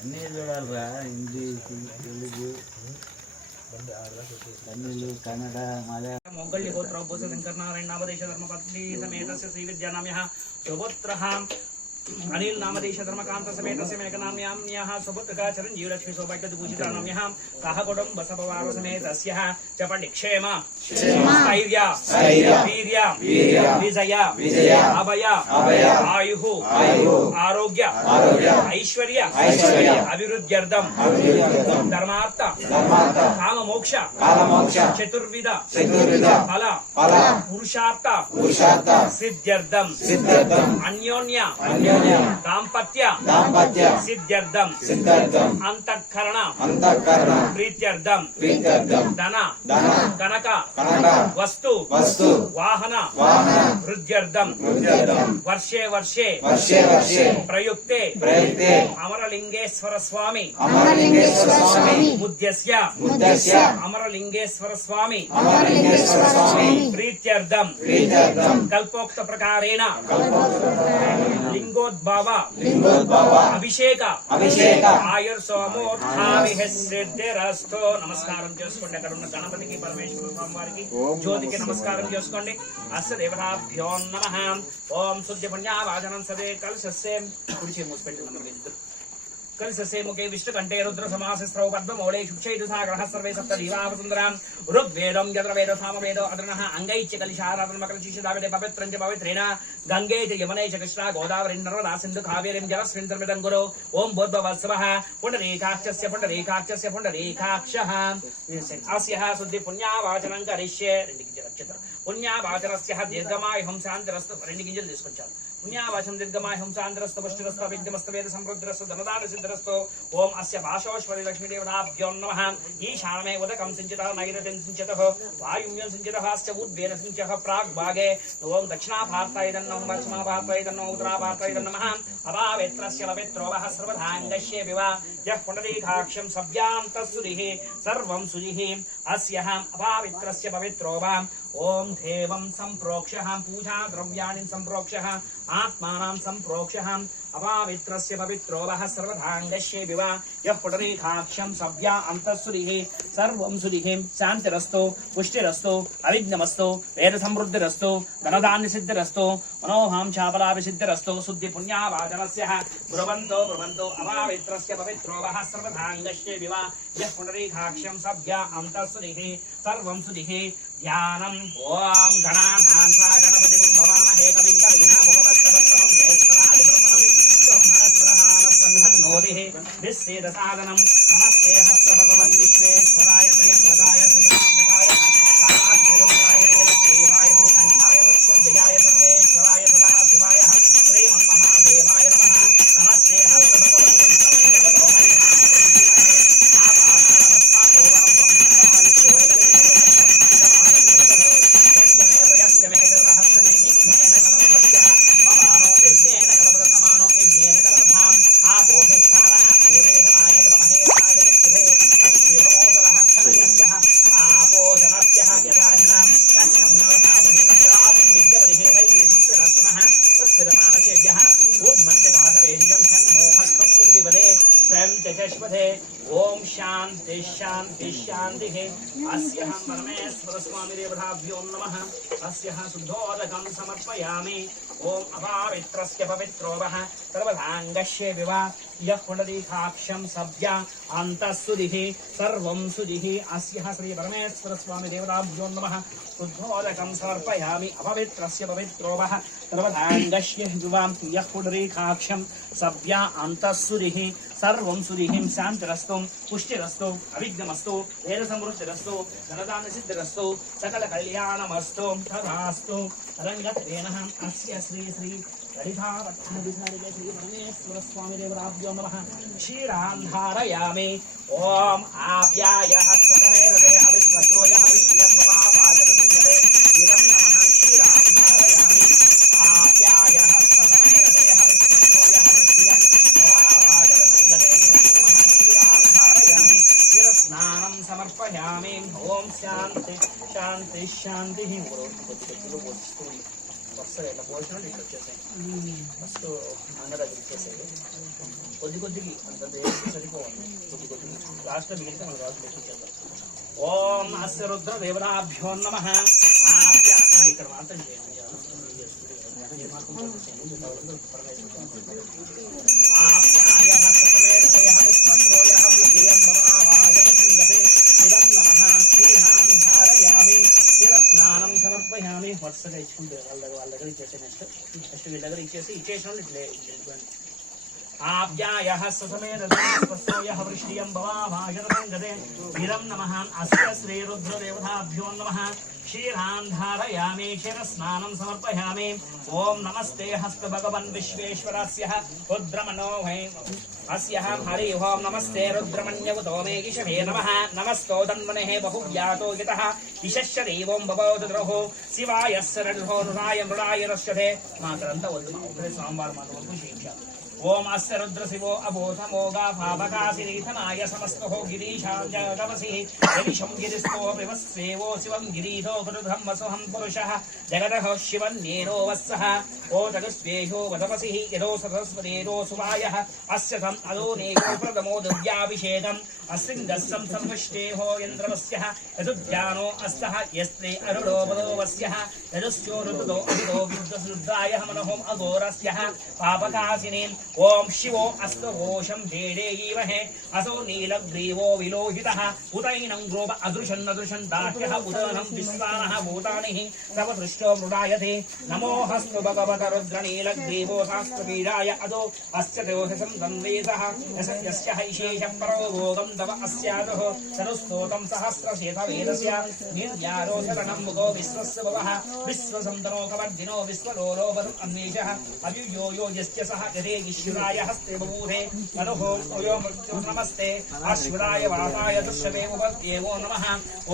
అన్నీ చూడాలరా, హిందీ, తెలుగు, తమిళ, కన్నడ, మలయాళం. मोगल्य गोत्र भूष शंकर नारायण नामदेश धर्मपत्नी समेत श्री विद्यानाम्यः सुपुत्रः अनिल नामदेश धर्मकांत समेत से मेघनाम्याम्यः सुपुत्रः चिरंजीव लक्ष्मी सौभाग्य पूजितानाम्यः काह कुटुंब सपवार समेत अस्यः चपण्डि क्षेम स्थैर्य वीर्य विजय अभय आयुः आरोग्य ऐश्वर्य अभिवृद्ध्यर्थं धर्मार्थ काम मोक्ष चतुर्विध फल पुरुषार्थ सिद्ध्यर्थं अन्योन्य दाम्पत्य सिद्ध्यर्थं अंतःकरण प्रीत्यर्थं धन कनक वस्तु वाहन वृद्ध्यर्थं वर्षे वर्षे प्रयुक्ते अमरलिंगेश्वर स्वामी मुद्यस्य अमरलिंगेश्वर स्वामी प्रीत्यर्थं कल्पोक्त प्रकारेण लिंगोद्भव अभिषेक आयुर्सोमोत्थाभिसिद्धिरस्तु नमस्कारं చేసుకోండి అక్కడ ఉన్న గణపతికి పరమేశ్వర స్వామి వారికి జ్యోతికి నమస్కారం చేసుకోండి అస్య దేవతాభ్యో నమః ఓం శుద్ధి పుణ్యవాచనం సదే కలశస్య కుడిచే మూసిపెట్టి మనం ఇద్దరు कलशसे मुखे विष्णुकंठे रुद्र समासस्त्रौ पद्ममूले शुक्षैतु सागरः सर्वे सप्त दीवावसुन्दरां ऋग्वेदं यजुर्वेद सामवेद अदृणः अङ्गैश्च कलिशाराधनमकलशिशिदाविदे पवित्रं च पवित्रेण गङ्गे च यमुने च कृष्णा गोदावरी नर्मदा सिन्धु कावेरीं जलस्मिन् सन्निधं गुरु ओं भूर्भुवस्सवः पुण्डरीकाक्षस्य पुण्डरीकाक्षः अस्यः शुद्धि पुण्यवाचनं करिष्ये पुण्यवाचनस्य दीर्घमायुः शान्तिरस्तु రెండు గింజలు తీసుకొచ్చారు पुण्यवाचन दीर्घमाय हंसांद्रस्त पुष्टिरस्त विद्यमस्त वेद समृद्धिरस्त धनदान सिद्धिरस्त ओम अस्य भाषोश्वरी लक्ष्मी देवताभ्यो नमः ईशानमे उदकं सिंचितः नैऋत्यं सिंचितः वायुव्यं सिंचितः अस्य उद्वेन सिंचितः प्राग्भागे ओम दक्षिणाभारताय तन्नो पश्चिमाभारताय तन्नो उत्तराभारताय नमः अभावेत्रस्य पवित्रो वः सर्वधाङ्गस्य विवा यः पुण्डरीकाक्षं सभ्यां तत्सुरिः सर्वं सुजिः अस्यः अभावित्रस्य पवित्रो वा ओम देवं संप्रोक्षः पूजा द्रव्याणि संप्रोक्षः आत्मानां संप्रोक्षः अपावित्रस्य पवित्रो वः सर्वधाङ्गस्य विवा यः पुण्डरीकाक्षं सभ्या अन्तःसुरिः सर्वं सुरिः शान्तिरस्तु पुष्टिरस्तु अविघ्नमस्तु वेदसमृद्धिरस्तु धनधान्यसिद्धिरस्तु मनोहांशाफलाभिसिद्धिरस्तु शुद्धि पुण्यवाचनस्य ब्रुवन्तो अपावित्रस्य पवित्रो वः सर्वधाङ्गस्य विवा यः पुण्डरीकाक्षं सभ्या अन्तःसुरिः सर्वं सुरिः ध्यानम् ओम गणानां त्वा गणपतिं भवामहे कविं कवीनामुपमस्तवत्तमं ज्येष्ठराजब्रह्मणं ब्रह्मणस्पदहानस्तन्नोतिः विश्वेदसादनं नमस्ते हस्तभगवन् विश्वेश्वराय त्र्यम्बकाय त्रिपुरान्तकाय कालाग्निरुद्राय नीलग्रीवाय श्रीकण्ठाय वृक्षं जयाय सर्वेश्वराय सदाशिवाय श्रीमन्महादेवाय नमः नमस्ते हस्तभगवन् ओम शांति शांति शांति अस्यः परमेश्वर स्वामी देवताभ्यो नमः अस्यः शुद्धोदकं समर्पयामि ओम अपावित्रस्य पवित्रो वः सर्वधाङ्गस्य विवा यः पुण्डरीकाक्षं सभ्या अन्तःसुरिः सर्वं सुरिः अस्यः श्री परमेश्वर स्वामी देवताभ्यो नमः शुद्धोदकं समर्पयामि अपवित्रस्य पवित्रो वः सर्वधाङ्गस्य विवा यः पुण्डरीकाक्षं सभ्या अन्तःसुरिः सर्वं सुरिः शान्तिरस्तु पुष्टिरस्तु अविघ्नमस्तु वेदसमृद्धिरस्तु धनदानसिद्धिरस्तु सकलकल्याणमस्तु तथास्तु रङ्गत्वेन अस्य श्री श्री ललितापट्टणविहारिके श्री परमेश्वर स्वामी देवताभ्यो नमः क्षीरां धारयामि ओम आप्यायः सकमेरदेह विश्वतो यः विश्वं भवाभागवतिन्दरे इदं नमः क्षीरां धारयामि आप्यायः सकमेरदेह विश्वतो यः विश्वं भवाभागवतिन्दरे इदं नमः क्षीरां धारयामि स्नानं समर्पयामि ओम शांति शांति शांति వస్తాయి ఇట్లా పోసిన ఇట్లా వచ్చేసాయి ఫస్ట్ అన్న దగ్గర ఇచ్చేసేది కొద్ది కొద్దికి అంత సరిపోవాలి కొద్ది కొద్దికి లాస్ట్లో మిగిలితే మన రాజు పెట్టించేద్దాం ఓం అస్య రుద్ర దేవతాభ్యో నమః ఇక్కడ మాత్రం చేయండి స్నానం సమర్పయామి వరుసగా ఇచ్చుకుంటే వాళ్ళ దగ్గర ఇచ్చేసి నెక్స్ట్ వీళ్ళ దగ్గర ఇచ్చేసిన आप्यायः ससमेतस्वयः वृष्टियं भवाभाषणगते इदं नमः अस्य श्रीरुद्रदेवताभ्यो नमः क्षीरां धारयामि क्षीरस्नानं समर्पयामि ॐ नमस्ते हस्तभगवन् विश्वेश्वरस्य रुद्रमनो वै अस्यः हरि ओं नमस्ते रुद्रमन्यवतो मे ईशवे नमः नमस्तो तन्मनेः बहुव्यातो यतः ईशस्य देवं भवोद्रोहो शिवाय सरळो नुराय मृडाय रस्यते मातरन्तवद् सोमवार मातृ ओम अस्य रुद्र शिवो अबोधमोगा भावकासिरीथनाय समस्तो गिरीशाजगवसि गिरिशं गिरिस्तो विवस्सेवो शिवं गिरीधो गुरुधम्मसोहं पुरुषः जगदः शिवन्येनो वत्सः ओ जगस्वेशो वदवसिः यदो सरस्वतेरो सुवायः अस्य तम् अदोनेको प्रथमो दिव्याभिषेकम् अस्सिङ्गस्सं संविष्टेहो इन्द्रवस्यः यदुद्यानो अस्तः यस्त्रे अरुणो वदोवस्यः यदुस्यो ऋतुतो अभितो विद्वसुद्रायः मनोहम् अघोरस्यः पापकासिनीम् ओम शिवो अस्तघोषं भेदेयीमहे असो नीलग्रीवो विलोहितः उतैनं ग्रोभ अदृशन्नदृशन् दाह्यः उदनं विश्वानः भूतानिः तव दृष्टो मृडायते नमो हस्तु भगवत रुद्रनीलग्रीवो शास्त्रपीडाय अदो अस्य देवसं दन्वेतः यस्य हैशेषं परो भोगं तव अस्यादः सरुस्तोतं सहस्रशेतवेदस्य निर्यारोचरणं मुगो विश्वस्य भवः विश्वसन्तनो कवर्दिनो विश्वलोलोपदम् अन्वेषः अव्युयो यो यस्य सह यदे शिवाय हस्ते बभूरे नमो नमस्ते अश्वराय वासाय दृश्यवे उपद्येवो नमः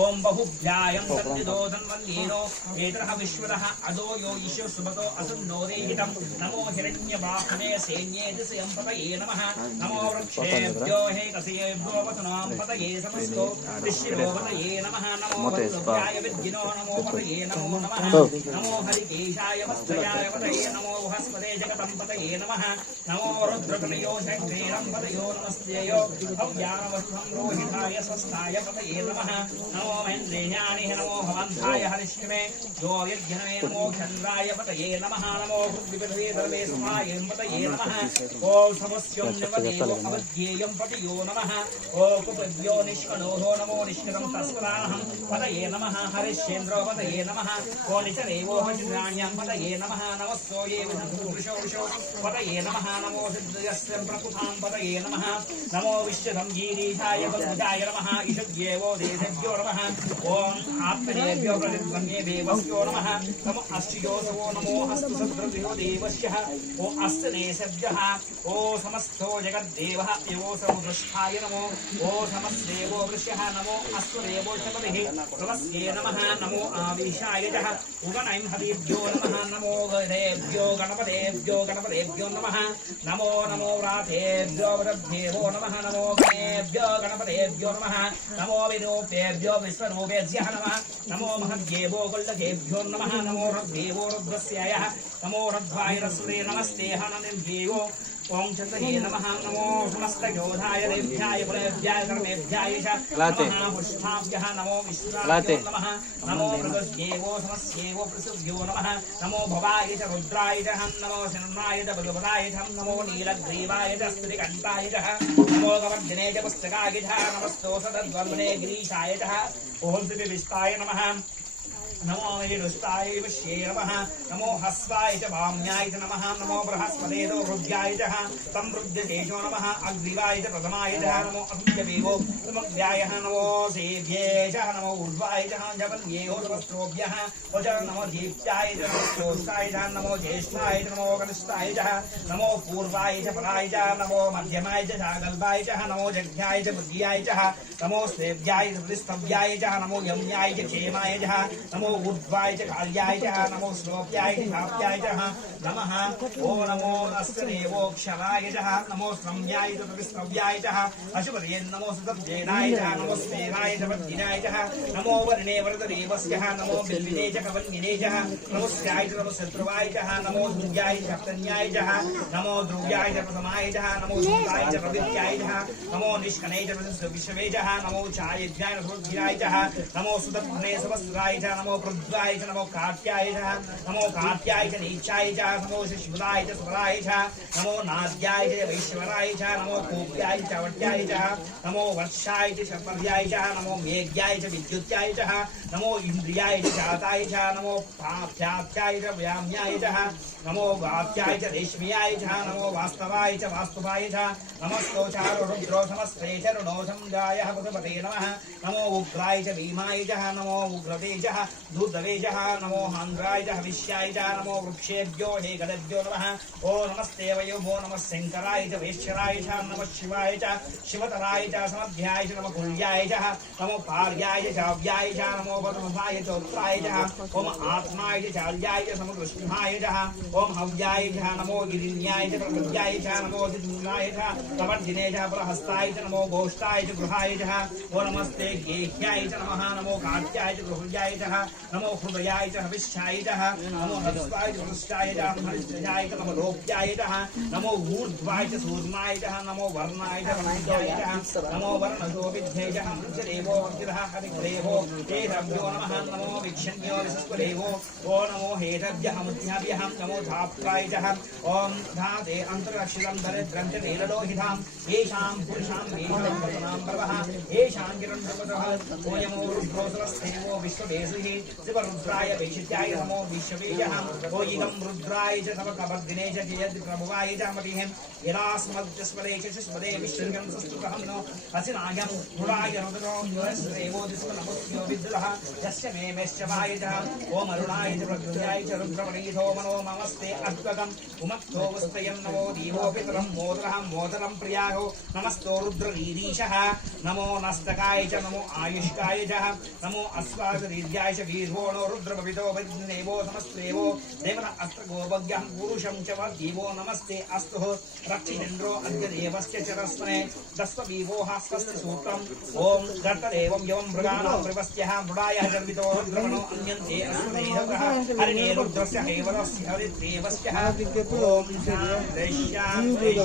ओम बहुभ्यायं सन्निधो धन्वन्येनो वेदः विश्वतः अदो यो ईशो सुमतो असन्नो देहितं नमो हिरण्यवाहने सैन्ये दिशयं पतये नमः नमो वृक्षेभ्यो हेकसेभ्यो वसनां पतये समस्तो विश्वो पतये नमः नमो वत्सभ्याय विद्गिनो नमो पतये नमो नमः नमो हरिकेशाय वस्त्रयाय पतये नमो बृहस्पते जगतं पतये नमः नमो रुद्रतनयो शक्तिरं पतयो नमस्तेयो अव्यानवस्त्रं रोहिताय स्वस्थाय पतये नमः नमो महेन्द्रेयाणि नमो भवन्धाय हरिष्ठिमे यो यज्ञनमे नमो चन्द्राय पतये नमः नमो पृथ्वीपतये धर्मे समाय पतये नमः ओ समस्यं निवदेव अवध्येयं पतयो नमः ओ कुपद्यो निष्कणोः नमो निष्करं तस्मदाहं पतये नमः हरिश्चेन्द्रो पतये नमः ओ निचरेवो हरिराण्यं पतये नमः नमस्तो ये विष्णुपुरुषो पतये नमः नमो सिद्धयस्य प्रकुतां पतये नमः नमो विश्वसंगीरीशाय पद्मजाय नमः ईशव्येवो देशभ्यो नमः ओम आत्मनेभ्यो प्रतिध्वन्ये देवस्यो नमः नमो अष्टयोसवो नमो हस्तसद्रभ्यो देवस्यः ओ अस्तनेशभ्यः ओ समस्तो जगद्देवः योऽसौ दृष्टाय नमो ओ समस्तेवो वृष्यः नमो अस्तदेवो शपतिः तवस्ये नमः नमो आविशाय च उगनैं हरिभ्यो नमः नमो गणेभ्यो गणपतेभ्यो नमः नमो नमो व्रातेभ्यो वृद्धेभ्यो नमः नमो गणेभ्यो गणपतेभ्यो नमः नमो विरूपेभ्यो विश्वरूपेभ्यः नमः नमो महद्देवो कुल्लकेभ्यो नमः नमो रुद्रेवो रुद्रस्यायः नमो रुद्राय रस्वे नमस्ते हननिभ्यो ओम चन्द्रहे नमः नमो समस्तयोधाय देव्याय पुरेभ्याय कर्मेभ्याय च नमः पुष्पाभ्यः नमो विश्वाभ्यो नमः नमो मृगस्येवो समस्येवो पृथुभ्यो नमः नमो भवाय च रुद्राय च नमो शर्माय च भगवताय च नमो नीलग्रीवाय च स्त्रीकण्ठाय च नमो कवर्धिने च पुस्तकाय च नमस्तो सदद्वल्मने गिरीशाय च ओम श्री विष्टाय नमः नमो मेरुष्टाय विश्वे नमः नमो हस्वाय च वाम्याय च नमः नमो बृहस्पते रुद्राय च संवृद्धकेशो नमः अग्रीवाय च प्रथमाय च नमो अभ्यवेवो समग्राय नमो सेभ्ये च नमो ऊर्ध्वाय च जपन्येहो नमस्त्रोभ्यः वच नमो दीप्त्याय च नमोष्टाय च नमो ज्येष्ठाय च नमो कनिष्ठाय च नमो पूर्वाय च पराय च नमो मध्यमाय च गल्भाय च नमो जघ्याय च बुद्ध्याय च नमो स्वेभ्याय च प्रतिस्तभ्याय च नमो यम्याय च क्षेमाय च नमो ऊर्ध्वाय च काल्याय च नमो श्लोक्याय च धाप्याय च नमः ओम नमो अस्य देवोक्षराय च नमो श्रम्याय च प्रतिस्रव्याय च अशुभदे नमो सुतप्जेनाय च नमो स्तेनाय च वज्जिनाय च नमो वर्णे वरददेवस्य नमो बिल्विने च कवन्निने च नमो स्याय च नमो शत्रुवाय च नमो दुर्याय च सप्तन्याय च नमो ध्रुव्याय च प्रथमाय च नमो सुताय च प्रवित्याय च नमो निष्कने च विश्वे च नमो चायज्ञाय च नमो सुतप्ने सहस्राय च नमो पृथ्वाय च नमो कात्याय च नमो कात्याय च नीचाय च नमो शिवदाय च सुराय च नमो नाद्याय च वैश्वराय च नमो कोप्याय च वट्याय च नमो वर्षाय च शपर्याय च नमो मेघ्याय च विद्युत्याय च नमो इंद्रियाय च जाताय च नमो पाप्यात्याय च व्याम्याय च नमो वात्याय च रेश्म्याय च नमो वास्तवाय च वास्तुवाय च नमस्तोचारो रुद्रो समस्ते च ऋणोषंगायः पशुपते नमः नमो उग्राय च भीमाय च नमो उग्रते च दूर्धवे च नमो हान्द्राय च हविष्याय च नमो वृक्षेभ्यो हे गदभ्यो नमः ओ नमस्ते वयोभो नमः शंकराय च वेश्वराय च नमः शिवाय च शिवतराय च समध्याय च नमः कुल्याय च नमो पार्याय च चाव्याय च नमो पद्मभाय च उत्तराय च ओम आत्माय च चाल्याय च समकृष्णाय च ओम हव्याय च नमो गिरिन्याय च प्रपद्याय च नमो दिग्नाय च प्रवर्धिने च प्रहस्ताय च नमो गोष्ठाय च गृहाय च ओ नमस्ते गेह्याय च नमः नमो कात्याय च गृह्याय च नमो हृदयाय च हविष्याय च नमो हस्ताय च वृष्टाय च हरिष्ठाय च नमो लोक्याय च नमो ऊर्ध्वाय च सूर्माय च नमो वर्णाय च वंद्याय च नमो वर्णशोभिध्ये च हंसदेवो वंदितः हरिदेवो हेरभ्यो नमः नमो विक्षण्यो ऋषिदेवो ओ नमो हेरभ्यः मुद्याभ्यः नमो धाप्राय च ओम धाते अंतरक्षितं दरिद्रं च नीललोहितां येषां पुरुषां येषां वर्णां प्रभः येषां किरणप्रभः ओयमो रुद्रोसरस्थेवो विश्वदेशिः शिवरुद्राय वैशिष्ट्याय नमो विश्ववेजः ओ इदं रुद्राय च समकवर्धिने च जयद्प्रभुवाय च मतिः यदास्मद्स्मदे च स्मदे विश्वं संस्तुतहं नो असिनायं रुडाय रुद्रो योऽस्तेवो दिस्मनमुख्यो विद्युतः यस्य मे मेश्चवाय च ओम अरुणाय च प्रद्युम्नाय च रुद्रवणीथो मनो नमस्ते अद्वगम् उमत्थो वस्त्रयं नमो दीवो पितरं मोदरं प्रियायो नमस्तो रुद्रवीरीशः नमो नस्तकाय च नमो आयुष्काय च नमो अस्वादीर्घ्याय च वीर्वोणो रुद्रपवितो वैद्यदेवो समस्तेवो देवता अस्त्रगोपज्ञः पुरुषं च वदीवो नमस्ते अस्तु रक्षितेन्द्रो अद्य देवस्य चरस्मने दस्ववीवो हास्वस्य सूत्रम् ओम गर्तदेवं यवं मृगाणां प्रवस्त्यः मृडायः जन्मितो रुद्रमणो अन्यन्ते अस्मदेहतः हरिणे रुद्रस्य हेवरस्य हरिदेवस्य ओम शान्तिः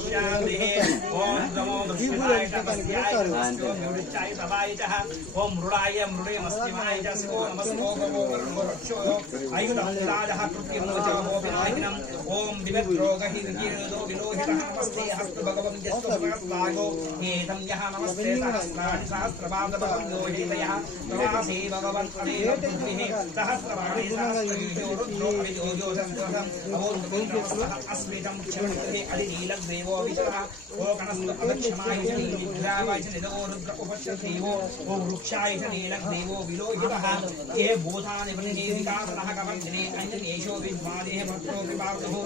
ओम नमो विष्णुवाय तपस्याय नमस्ते मृडाय तवाय च ओम मृडाय मृडयमस्तिमाय च शिवो नमस्तो भगवो वरुणो आयुधराजः कृत्यं च मोहिनाहिनं ओम दिव्यद्रोगहि विकीर्णो विलोहितः नमस्ते हस्त भगवं यस्तुभगस्तायो एतं यः नमस्ते सहस्राणि सहस्रपादभगं योहितयः प्रवासे भगवन् अनेन पृथ्वीः सहस्रवाणि सहस्रयुजो रुद्रो अविजोजो संस्कृतं अवोन्दः अस्मितं क्षमते अदिनीलग्देवो विचरः ओ कनस्तु अदक्षमाय च नीलग्रावाय च निदो रुद्र उपश्यदेवो ओ वृक्षाय च नीलग्देवो विलोहितः ये भूतानि वृणीविकासनः कवर्धिने अन्यनेशो विद्वादेः भक्तो विपावतुः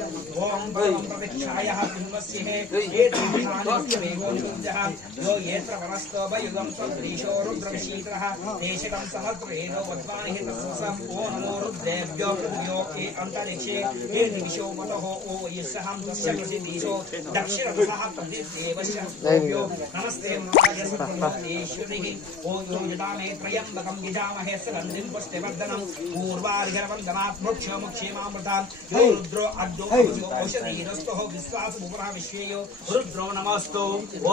ओम परमं प्रतीक्षायः बिम्बस्यः ये तीर्थानि वेगो निरुद्धः यो येत्र वनस्तो वयुगं सदृशो रुद्रविशीतरः देशिकं सहस्रेणो वद्वानिः तत्सं ओ नमो रुद्रेभ्यो यो ये अन्तरिक्षे ये दिशो मतः ओ यस्सहं तस्य प्रसिद्धीशो दक्षिणदिशः प्रतिदेवस्य ओभ्यो नमस्ते महादेश्वरिः ओ यो यदा मे त्र्यम्बकं यजामहे सुगन्धिं पुष्टिवर्धनं पूर्वार्घवन्दनात् मोक्षमुक्षेमामृतां यो रुद्रो अद्यो औषधीरस्तुः विश्वासमुपरः विश्वेयो रुद्रो नमस्तु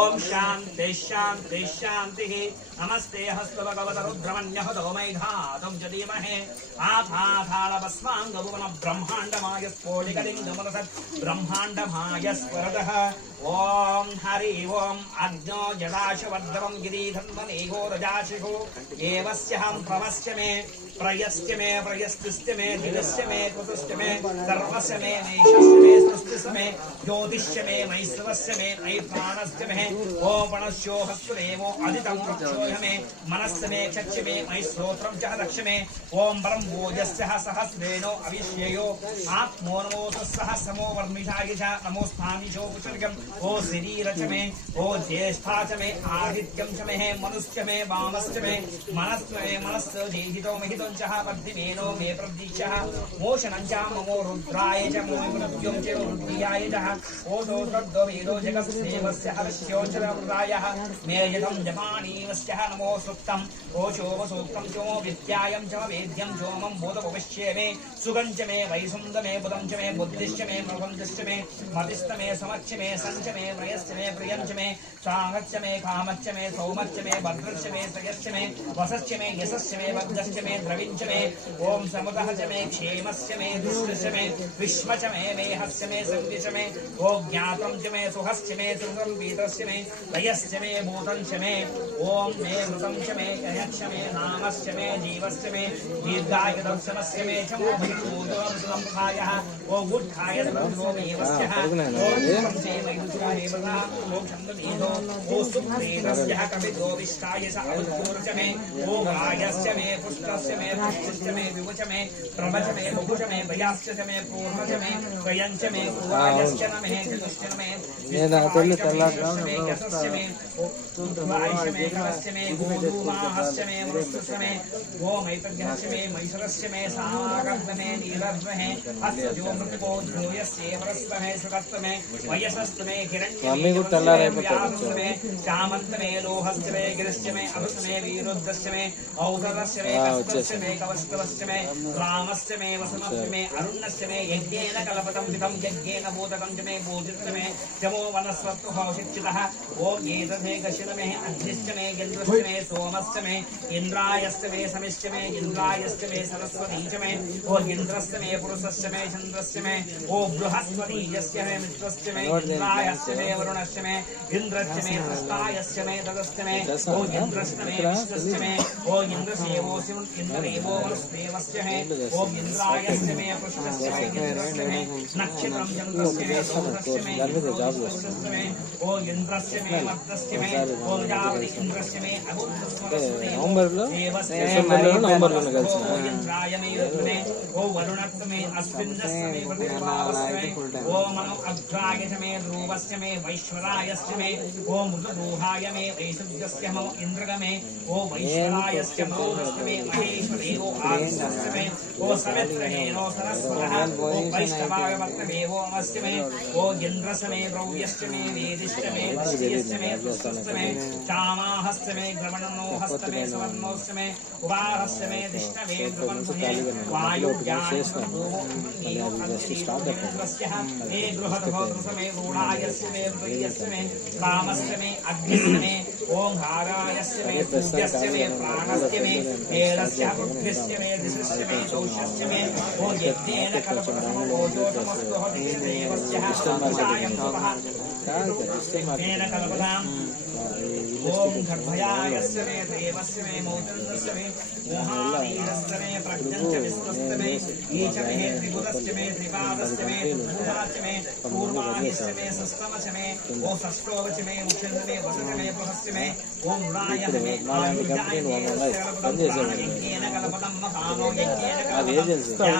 ओम शान्ति शान्ति शान्तिः नमस्ते हस्त भगवत रुद्रमन्यः दोमैघातं च धीमहि आथाथालभस्माङ्गभुवन ब्रह्माण्डमाय स्फोटिकलिङ्गमलसत् ब्रह्माण्डमाय स्फुरतः ओम हरि ओम अग्नो जडाशवर्धवं गिरिधन्वनेगो रजाशिखो एवस्यहं प्रवस्य मे प्रयस्य मे प्रयस्तिस्य मे दिवस्य मे कुतुस्य मे सर्वस्य मे नैशस्य मे सृष्टिस्य मे ज्योतिष्य मे मैश्रवस्य मे नैप्राणस्य मे ओम पणस्यो हस्तुरेवो अदितं रक्षोह मे मनस्य मे क्षस्य मे मयि स्तोत्रं च दक्षमे ओम परम भोजस्यः सहस्रेणो अविश्ययो आत्मो नमोऽस्तु सहस्रमो वर्मिषाय च नमोस्तानिशो पुष्करकम् ओ शरीर च मे ओ ज्येष्ठा च मे आदित्यं च मे मनुश्च मे वामश्च मे मनश्च मे मनश्च देहितो महितं च पद्धिमेनो मे प्रदीक्षः मोषणं च ममो रुद्राय च मो मृत्युं च रुद्रियाय च ओ दोषद्दो वेदो जगत्सेवस्य हर्ष्योच्चरवृतायः मे यतं जपानीवस्य नमो सुक्तम् ओ शोभसूक्तं च मो विद्यायं च वेद्यं च मम बोधभविष्ये मे सुगं च मे वैसुन्द मे बुधं च मे बुद्धिश्च मे मृगञ्च मे मतिश्च मे समच्च मे सञ्च मे मयश्च मे प्रियञ्च मे सामच्च मे कामच्च मे सौमच्च मे भद्रश्च मे श्रयश्च मे वसश्च मे यशश्च मे बद्धश्च मे द्रविञ्च मे ओम समुदः च मे क्षेमस्य मे दुष्टश्च मे विश्व च मे मेहस्य मे सव्यश्च मे ओ ज्ञातं च मे सुहश्च मे सुसंवीतश्च मे वयश्च मे भूतं च मे ओम मे मृतं च मे ययच्च मे नामश्च मे जीवश्च मे दीर्घाय दर्शनस्य मे च मो भूतोऽसंखायः ओ गुड्ढाय दर्शनो मे वस्यः ओ पंचे मयुषाय वदा ओ छन्दमेधो ओ सुप्रेतस्य कवितो विष्टाय स अवधूर्च मे ओ गायश्च मे पुष्टस्य मे पुष्टश्च मे विवच मे प्रभच मे बहुच मे भयाश्च मे पूर्णच मे स्वयंच मे कुवायश्च मे चतुश्च मे मे यशस्य मे वायुष मे कलस्य मे गोधूमाहस्य मे मृत्युश्च मे गोमैतज्ञश्च मे मैसरस्य मे सामाकर्त मे नीलर्वहे अस्य जो मृतिको ध्रुवयस्येवरस्त मे सुगस्त मे वयसस्त मे हिरण्यमेवश्च मे चामन्त मे लोहश्च मे गिरिश्च मे अभस मे वीरुद्धश्च मे औषधश्च मे कस्तश्च मे कवस्तवश्च मे रामश्च मे वसमश्च मे अरुणश्च मे यज्ञेन कल्पतं विधं यज्ञेन बोधकं च मे बोधिश्च मे जमो वनस्वत्तु हौषिच्युतः ओम एतथे गशिन मे अग्निश्च मे इन्द्रश्च मे सोमश्च मे इन्द्रायश्च मे समिश्च मे इन्द्रायश्च मे सरस्वती च मे ओ इन्द्रश्च मे पुरुषश्च मे चन्द्रश्च मे ओ बृहस्पतिश्च मे मित्रश्च मे इन्द्रायश्च मे वरुणश्च मे इन्द्रश्च मे त्वष्टायश्च मे तदश्च मे ओ इन्द्रश्च मे विष्णुश्च मे ओ इन्द्रसेवोऽसि इन्द्रदेवो वरुणदेवश्च मे ओ इन्द्रायश्च मे पुष्कश्च मे इन्द्रश्च मे नक्षत्रं चन्द्रश्च मे दोषश्च मे इन्द्रश्च मे ओ इन्द्रश्च मे मर्दश्च मे ओ जावति इन्द्रश्च मे इंद्राय मे युद्धने ओ वरुणस्य मे अस्मिन्नस्य मे प्रतिभावस्य मे ओ मनो अग्राय च मे ध्रुवस्य मे वैश्वरायस्य मे ओ मृतदोहाय मे वैशुद्ध्यस्य मम इन्द्रगमे ओ वैश्वरायस्य मौरस्य मे महेश्वरेवो आदित्यस्य मे ओ सवित्रहेनो सरस्वतः ओ वैष्णवाय वर्तमेवो अमस्य मे ओ इन्द्रस्य मे द्रव्यस्य मे वेदिश्च मे वृष्टिश्च मे पुष्टश्च मे चामाहश्च मे ग्रवणनो हस्त मे सवर्णोश्च मे उवाहस्य मे दिष्ट मे द्रुवन्मुहे वायुज्ञानस्य मे गृहधोत्रस्य मे रूढायस्य मे प्रियस्य मे कामस्य मे अग्निस्य मे ओंकारायस्य मे सूर्यस्य मे प्राणस्य मे हेलस्य बुद्धिस्य मे दिशस्य मे दोषस्य मे ओ यज्ञेन कल्पतमो ओजोतमस्तु देवस्य हस्तायं सुभः यज्ञेन कल्पताम् ओम गर्भयायस्य मे देवस्य मे मोदस्य मे मोहावीरस्य मे प्रज्ञञ्च विश्वस्य मे ईच मे त्रिपुरस्य मे त्रिपादस्य मे त्रिभुजाच मे पूर्वाहिस्य मे सस्तमच मे ओ षष्ठोवच मे उच्चन्द्र मे वसच मे प्रहस्य मे ओम मृणायः मे आयुर्जाय मे यज्ञेन कल्पतं मकानो यज्ञेन कल्पतं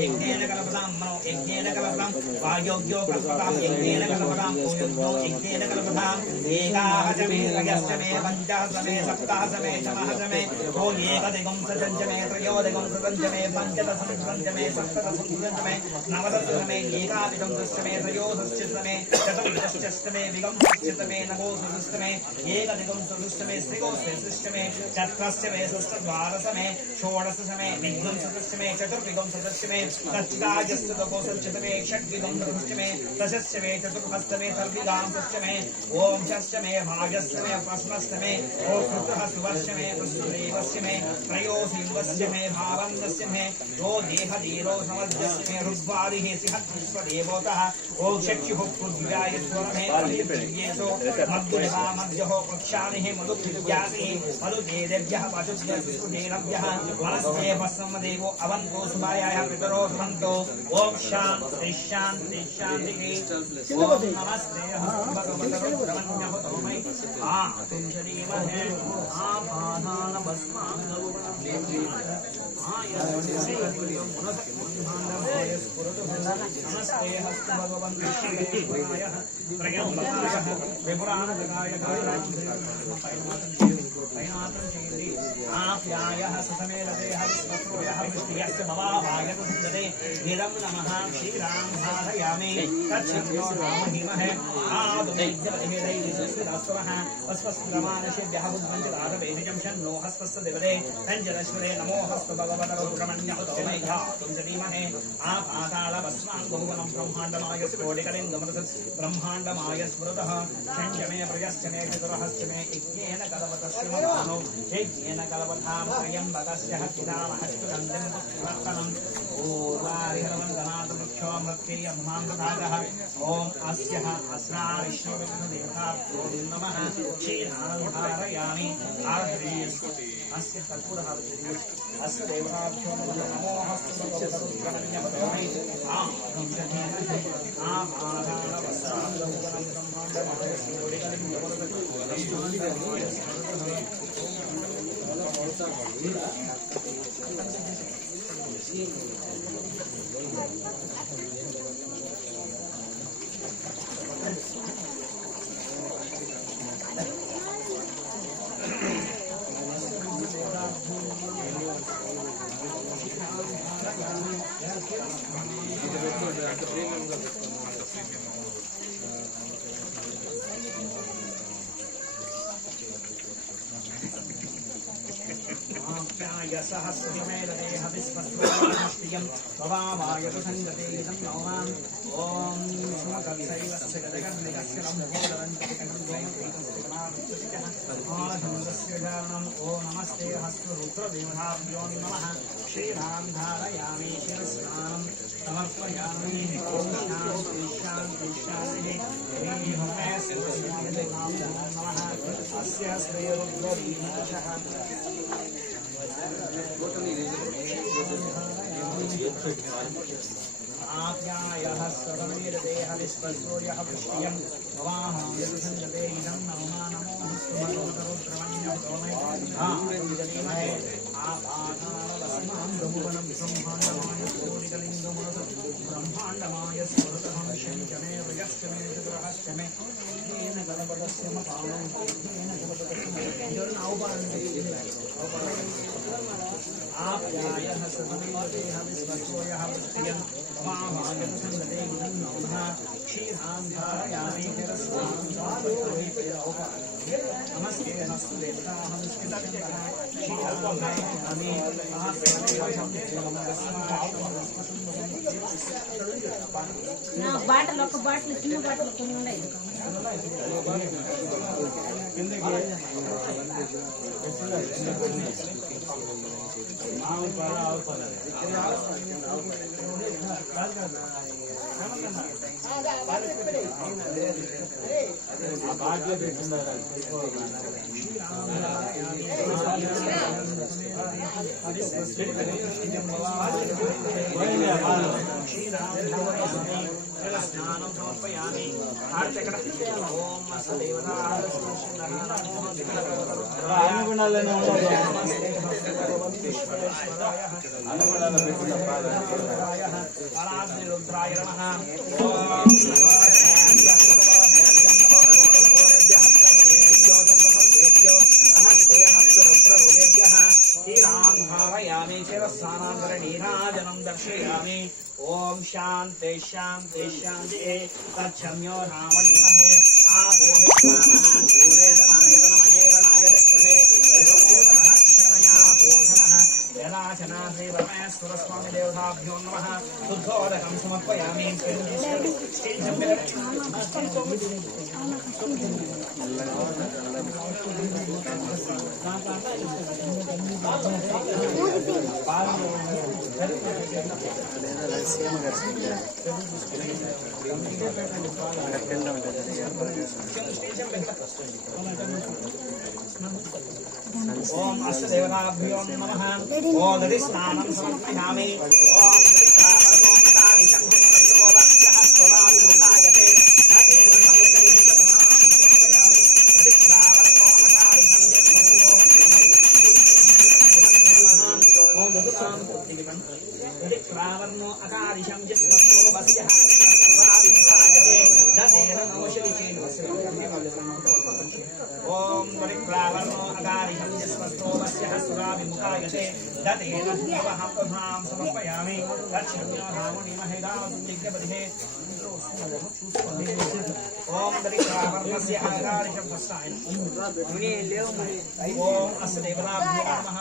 यज्ञेन कल्पतं मनो यज्ञेन कल्पतं वायोग्यो कल्पतं यज्ञेन कल्पतं ओयोग्यो यज्ञेन कल्पताम् एकाहच मे रयश्च मे पञ्चाहच मे सप्ताहच मे शमहच मे ओ एकदिगंसजञ्च मे त्रयोदिगंसजञ्च मे पञ्चदशंसजञ्च मे सप्तदशंसजञ्च मे नवदश मे एकादिगंसश्च मे त्रयोदश्च मे चतुर्दश्च मे विगंसश्च मे नवोदश्च मे एकदिगंसश्च मे त्रिगोदश्च मे चत्रश्च मे षष्ठद्वादश मे षोडशच मे विगंसश्च मे चतुर्विगंसश्च मे षष्ठादश्च दशश्च मे षड्विगंसश्च मे दशश्च मे चतुर्भश्च मे सर्विगांसश्च मे ओम षष्ठ मे भागश्च मे प्रश्नश्च मे ओ कृतः सुवर्ष मे वस्य मे प्रयोसीवस्य मे भावन्दस्य मे यो देहधीरो समर्थस्य मे रुद्वादिः सिंहस्वदेवतः ओ चक्षुः स्वरमे येसो मद्दुरिवा मद्योः पक्षानिः मधुभिर्व्यासिः मधुदेदेभ्यः पशुभ्यः मनस्ते भस्मदेवो अवन्तो सुभायाः पितरो सुमन्तो ओम शान्ति शान्ति शान्तिः ओम नमस्ते भगवते रुद्रमन्यः तोमै तुम शरीमहे आपादान भस्मांगौ नमस्ते हस्त भगवन् विष्णुदेवाय प्रयम्बकाय विपुराणकाय आप्यायः ससमेलदेह विश्वस्रोयः विष्णुयस्य भवाभाय सुन्दरे निरं नमः क्षीरां धारयामि तच्छन्यो नामहिमहे आदुमेध्यपतिहेदैः अस्वस्त्रमानशेभ्यः बुद्ध्वञ्चदारवेदिजं शन्नो हस्तस्य देवदे तञ्जलश्वरे नमो हस्त भगवते रुद्रमन्यः तोमै ध्यातुं शरीमहे आपातालभस्माङ्गहुवनं ब्रह्माण्डमाय स्फोटिकलिङ्गमरसत् ब्रह्माण्डमाय स्मृतः षण्चमे प्रयश्च मे चतुरहश्च मे यज्ञेन कलवतस्य मनो यज्ञेन कलवतां त्र्यम्बकस्य हस्तिदामहस्तुगन्धिं पुष्पवर्तनम् ऊर्वारिहरवन्दनाथमुख्यो मृत्युयम्मामृतागः ॐ अस्यः अस्राविष्णुविष्णुदेवताभ्यो नमः क्षीरां धारयामि अस्य कर्पूरः अस्य देवताभ्यो नमो हस्तु भगवते सहस्रमेलदेह विस्मस्त्वं भवामायतु संगते इदं नौमान् ॐ सुमकत्सैवस्य गदगन्निकस्य लम्भोदरन्तिकन्दस्य जारणम् ॐ नमस्ते हस्तरुद्रदेवताभ्यो नमः क्षीरां धारयामि शिरस्नानं समर्पयामि ॐ शान्ति शान्ति शान्तिः नमः अस्य श्रीरुद्रवीनाशः आप्यायः सर्वमेरदेह विश्वस्योयः वृष्ट्यं भवाहं यदुसञ्जते इदं नमो हस्तु भगवते रुद्रमन्यः तोमै जनीमहे आपातालभस्मां ब्रह्मणं ब्रह्माण्डमाय स्फोटिकलिङ्गमनसत् ब्रह्माण्डमाय स्फुरतहं शञ्चमे वयश्च मे चतुरहश्च मे येन कलपतस्य मपालं येन कलपतस्य आप्यायः सर्वमेलदेह विश्वस्योयः वृष्ट्यं भवामायतु संगते इदं नमः क्षीरां धारयामि नमस्ते हस्तु देवताहं स्मितक्षीरामि బాటలు ఒక బాటలు చిన్న బాటలు కొన్ని ఉన్నాయి బాటలో పెట్టున్నారు स्नानं समर्पयामि ओम रुद्राय नमस्ते हस्तरुद्ररूपेभ्यः क्षीरां भावयामि शिरस्नानान्तरणीराजनं दर्शयामि ओम शांति शांति शांति तच्छम्यो नामणिमहे आबोधिष्ठानः भूरेरनायतनमहेरणाय दक्षते क्षणया भोजनः यदाचना श्रीपरमेश्वर स्वरस्वामी देवताभ्यो नमः शुद्धोदकं समर्पयामि स्टेज ओम अष्टदेवताभ्यो नमः ओम दधि स्नानं समर्पयामि ओम अकारिशं यस्वस्रो वस्य अस्त्राविभागते दशेन नमोषिचेन ओम वरिक्रावर्णो अकारिशं यस्वस्रो वस्य अस्त्राविभागते दशेन देवहं प्रथां समर्पयामि दक्षिण्यो रामणि महिदासं दिग्गपतिः ओम वरिक्रावर्णस्य अकारिशं फस्टायन ओम अस्य देवताभ्यो नमः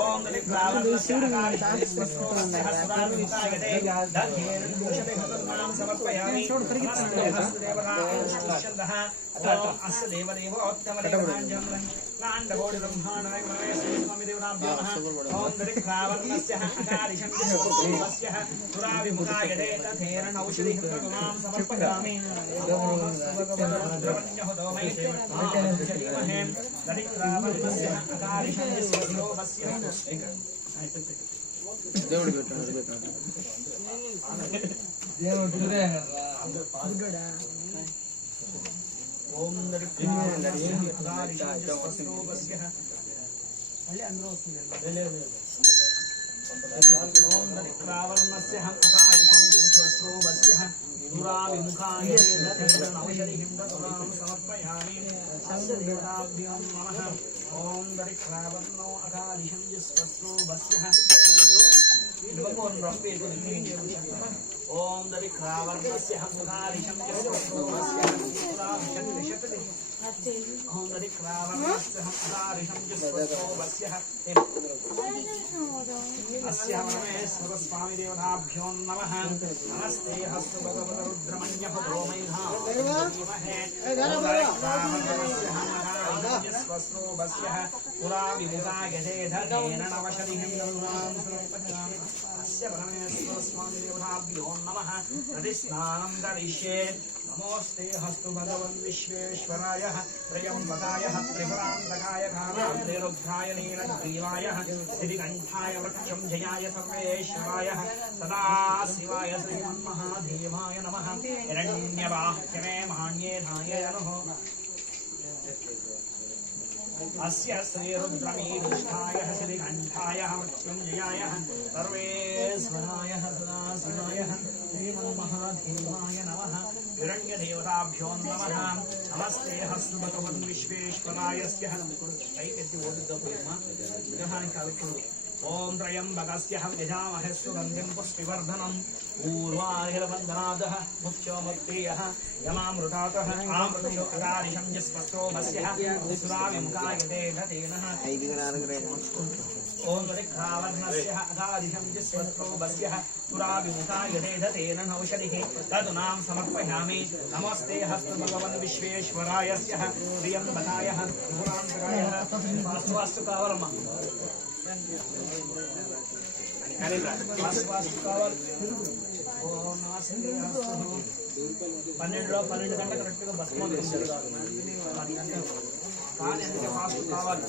ओम वरिक्रावर्णस्य अकारिशं यस्वस्रो वस्य अस्त्राविभागते दशेन नमोषिचेन समर्पयामि देवताः अस्य देवदेवोत्तमदेवताञ्जलं लाण्डकोटि ब्रह्माण्डमय स्वामी देवताभ्यो नमः ओम दरिक्रावर्णस्य अकारिशं यस्वस्य सुराविमुखायते तथेन औषधिं प्रथमां समर्पयामि ओम द्रवण्यहोतोमय श्रीमहे दरिक्रावर्णस्य अकारिशं यस्वस्य దేవుడు పెట్టాడు ओम दरिक्रावर्णस्य अकारिशं यस्वस्रोवस्य दुराविमुखाय औषधिं दत्तां समर्पयामि अस्य देवताभ्यो नमः ओम दरिक्रावर्णो अकारिशं यस्वस्रोवस्य ओम दरिक्रावर्णस्य अकारिशं यस्वस्रोवस्य ओम दरिक्रावर्णस्य अकारिशं यस्वस्रोवस्य अस्य परमेश्वर स्वामी देवताभ्यो नमः नमस्ते हस्तु भगवत रुद्रमण्यः भौमैहा धीमहि यस्वस्रोवस्य पुराविमुखायते धनेन नवशतिं नमः अस्य परमेश्वर स्वामी देवताभ्यो नमः नदीस्नानं करिष्ये नमोस्ते हस्तु भगवन् विश्वेश्वराय त्र्यम्बकाय त्रिपुरान्तकाय कामाग्निरुद्धाय नीलग्रीवाय श्रीकण्ठाय वृक्षं जयाय सर्वेश्वराय सदाशिवाय श्रीमन्महादेवाय नमः हिरण्यवाक्यमे मान्येधाय नमः अस्य श्रीरुद्रमीष्ठाय श्रीकण्ठाय मृत्युञ्जयाय सर्वेश्वराय सदाशिवाय श्रीमन्महादेवाय नमः हिरण्यदेवताभ्यो नमः नमस्ते हस्तु भगवन् विश्वेश्वरायस्य ओम त्र्यम्बकस्य यजामहे सुगन्धिं पुष्टिवर्धनं पूर्वाहिरवन्दनादः मुख्योमुत्तेयः यमामृतातः आमृतयो अकारिशं यस्वस्रोवस्य सुराविमुखायते धतेनः ओम दरिक्रावर्णस्य अकारिशं यस्वस्रोवस्य सुराविमुखायते धतेन औषधिः तदुनां समर्पयामि नमस्ते हस्तु भगवन् विश्वेश्वरायस्य त्र्यम्बकाय पुरान्तकाय वास्तु कावलम పన్నెండు గంటల కరెక్ట్గా బస్ పంపిస్తారు 10 గంటలు కానీ అందుకే ఫాస్ట్ కావాలి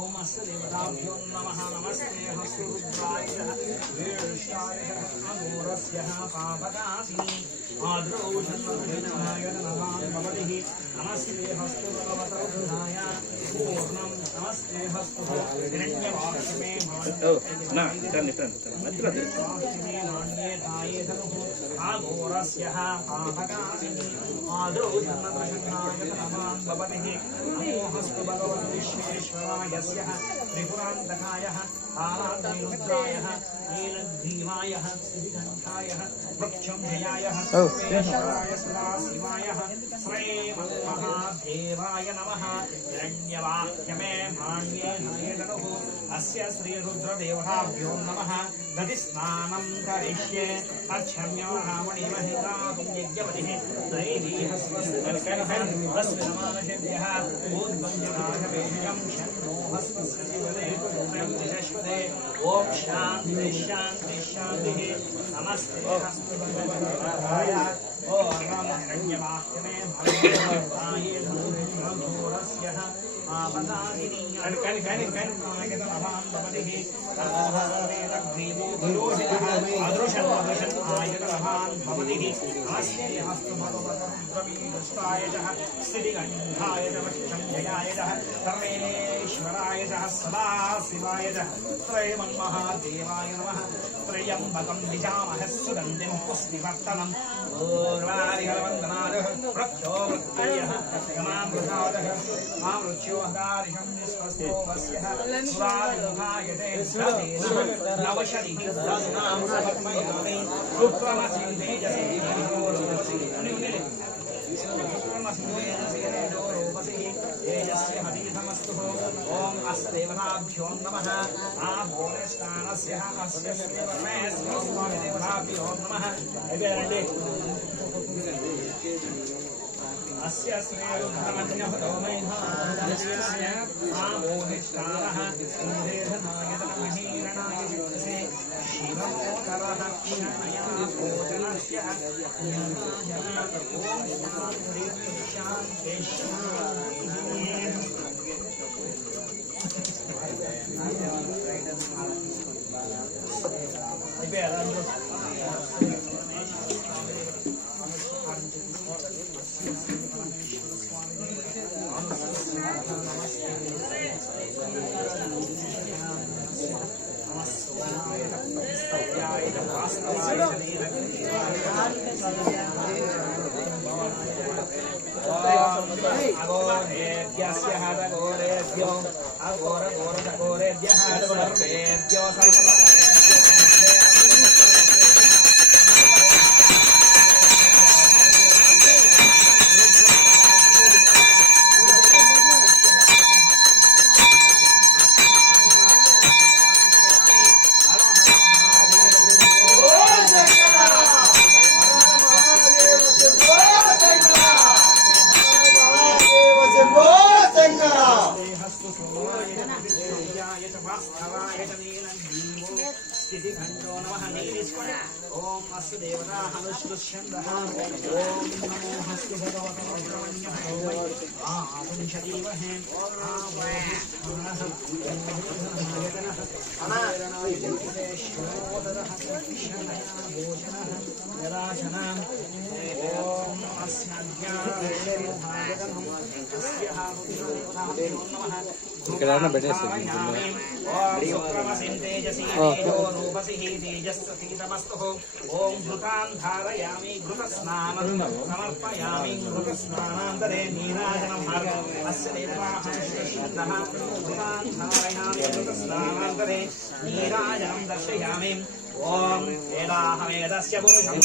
ओम अस्य देवताभ्यो नमः नमस्ते हस्तु रुद्राय वीरशाय अघोरस्य पापकासिनी आद्रौ जन्मनाय नमः भवतिः नमस्ते हस्तु भगवतरुद्राय पूर्णं नमस्ते हस्तु हिरण्यवाक्ष्मे माण्ये धनुः आघोरस्य पापकासिनी आद्रौ जन्मनाय नमः भवतिः नमो हस्तु भगवते विश्वेश्वरायस्य त्रिपुरान्तकायः कालाग्निरुद्रायः नीलग्रीवायः श्रीकण्ठायः वृक्षंजयायः सर्वेश्वराय सदाशिवायः श्रीमन्महादेवाय नमः हिरण्यवाक्यमे माण्ये नयननुः अस्य श्रीरुद्रदेवताभ्यो नमः दधिस्नानं करिष्ये अच्छम्यो रामणीमहितातुं यज्ञपतिः दैवीः स्वस्तिर्हस्वस्तिनमानशेभ्यः ऊर्ध्वञ्जनाशवेशं शन्नो हस्तस्य शिवदे ब्रह्मशश्वदे ॐ शान्ति शान्ति शान्तिः नमस्ते हस्तभगवताय ॐ हिरण्यवाक्यमे भगवताय घोरस्य आपदाहिनी सर्वेश्वराय सदाशिवाय त्रयमन्महादेवाय नमः त्र्यम्बकं द्विजामः सुगन्धिं पुष्टिवर्तनम् ऊर्वारिहरवन्दनादः वृक्षो वृक्षयः यमामृतादः मामृत्यो हदारिषं स्वस्तो वस्यः स्वादिमुखायते नवशतिः दस्नां समर्पयामि शुक्रमसिं तेजसे तेजस्य हरितमस्तु ॐ अस्य देवताभ्यो नमः आभोलेष्टानस्य अस्य देवताभ्यो नमः अस्य श्रीरुद्रमन्यहतोमैधास्य आमोनिष्ठानः इन्द्रेधनाय तमहीरणाय चित्तसे शिवोकरः क्षणया भोजनस्य ज्ञानाजना ॐ शान्ति शान्तिः ओम अस्य देवता हनुष्टुष्यन्दः ओम नमो हस्तु भगवते ब्रह्मण्यः आपुंशदीवहे ओम ఇక్కడ పెట్టేసి ओम घृतां धारयामि घृतस्नानं समर्पयामि घृतस्नानान्तरे नीराजनं अस्य देवताः श्रीन्दः घृतां धारयामि घृतस्नानान्तरे नीराजनं दर्शयामि ओम वेदाहमेदस्य पुरुषं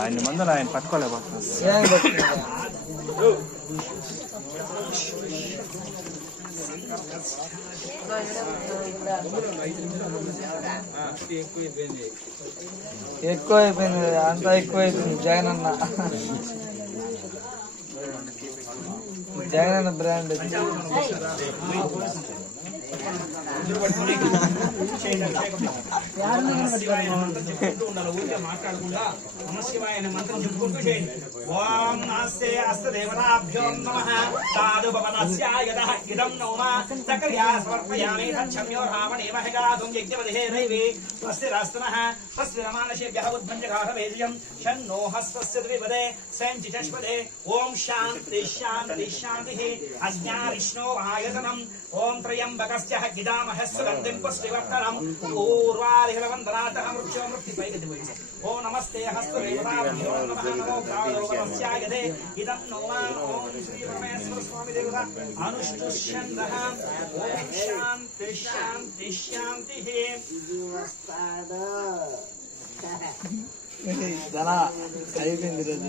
ఆయన మందులు ఆయన పట్టుకోలేకపోతున్నారు. ఎక్కువ అయిపోయింది, అంతా ఎక్కువ అయిపోయింది. జగన్ అన్న బ్రాండ్ మాట్లాడకుండా నమశివాయ మంత్రం చెప్పుకుంటూ చేయండి. ఓం నాస్తే అస్తదేవతాభ్యో నమః సాధు భవనస్యాయదః ఇదం నౌమ సకర్యా సమర్పయామి తచ్చమ్యో రావణేమహగాతుం యజ్ఞవదే దైవే స్వస్తి రాస్తనః స్వస్తి రమానశేభ్యః ఉద్భంజగాఢవేజయం షన్నో హస్వస్య ద్విపదే సంచి చష్పదే. ఓం శాంతి శాంతి శాంతిః అజ్ఞారిష్ణో ఆయతనం. ఓం త్రయంబకస్య గిదామహ సుగంధిం పుష్టివర్ధనం పూర్వాదిహలవందనాతః మృత్యో మృత్యుపైగతిపోయింది. ఓం నమస్తే హస్తదేవతాభ్యో నమః నమో ప్రాణోపరస్యాయదే ఇదం నౌమ. ఓం శ్రీ పరమేశ్వర స్వామి దేవత అనుష్ఠుష్యందః. ఓం శాంతి శాంతి శాంతిః. అయిపోయింది రోజు.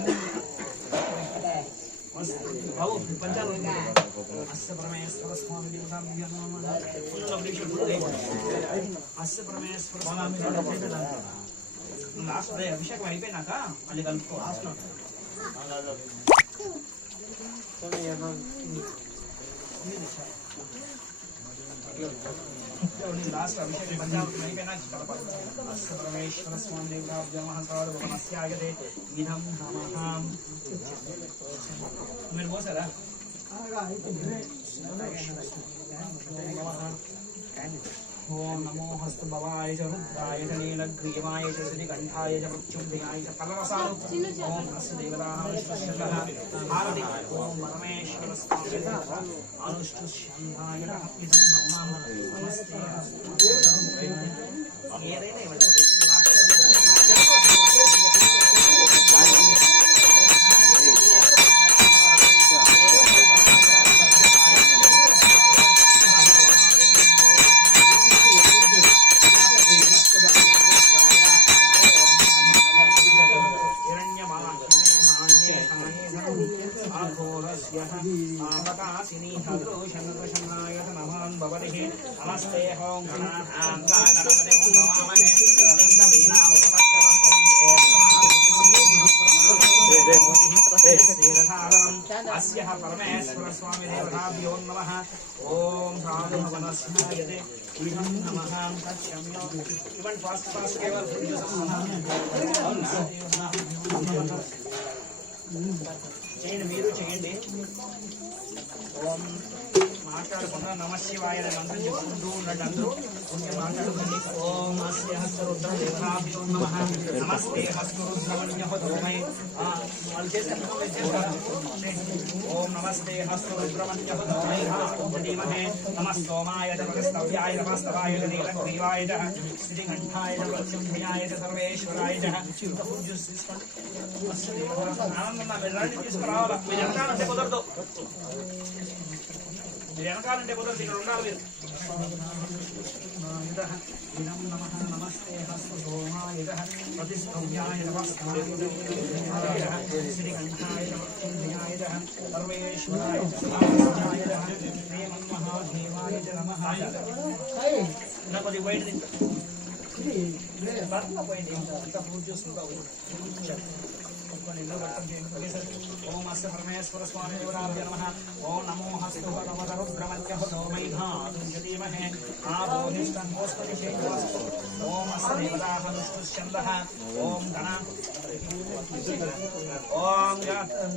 అస్య పరమేశ్వర స్వామి దేవత అస్య పరమేశ్వర స్వామి లాస్ట్ అభిషేకం అయిపోయినాక మళ్ళీ కలుపుకో. లాస్ట్ లో లాస్ట్ అభిషేకం పంచామృతం అయిపోయినా పరమేశ్వర స్వామి దేవతాభ్యమహసాగతే ఇదం నమః. మీరు పోసారా? ఓం నమో హస్తు భవాయ చ రుద్రాయ చ నీలగ్రీవాయ చ శ్రీకంఠాయ చ మృత్యుంజయాయ చ ఫలరసాలు. ఓం అస్య దేవతాః విష్ణుశంకరః హారతి. ఓం పరమేశ్వర స్వామి అనుష్ఠుష్యంధాయ ఇదం నమః. నమస్తే ఏదైనా ఇవ్వండి. నమస్తే ఓం అస్య పరమేశ్వర స్వామి దేవతాభ్యో నమః. ఓం సాధువనస్యాయతే ఇదం నమః. తత్సమ్యో ఇవన్ ఫాస్ట్ ఫాస్ట్ చేయండి, మీరు చేయండి. ఓం మాట్లాడకుండా నమ శివాయ మంత్రం చెప్పుకుంటూ ఉండండి. అందరూ కొంచెం మాట్లాడుకోండి. ఓం అస్య హస్తరుద్ర దేవతాభ్యో నమః. నమస్తే హస్తరుద్రమణ్యహోమై. వాళ్ళు చేశారు. ఓం నమస్తే హస్తరుద్రమణ్యహోమై ధీమహే. నమస్తోమాయ నమస్తవ్యాయ నమస్తవాయ నీలగ్రీవాయ శ్రీకంఠాయ ప్రత్యుంభయాయ సర్వేశ్వరాయ. ఆనందం వెళ్ళండి, తీసుకురావాలా. మీరు వెనకాలంటే కుదరదు, మీరు వెనకాలంటే కుదరదు, ఇక్కడ ఉండాలి మీరు. నమస్తే హస్తోమాయ ప్రతిష్టవ్యాయ నమస్తాయ శ్రీకంఠాయ ప్రత్యుంభయాయ సర్వేశ్వరాయ శ్రీమన్మహాదేవాయ నమః. కొద్ది పోయింది, పోయింది. అంత పూజ చూస్తుంటా. ఓం అస్య పరమేశ్వర స్వామి దేవతాభ్యో నమః. ఓం నమో హస్తు భగవత రుద్రమణ్యహోమై ధీమహే. ఆభోధిష్టంగోస్పతిశేషవస్తు. ఓం అస్య దేవతాః విష్ణుశ్చందః. ఓం గణ ఓం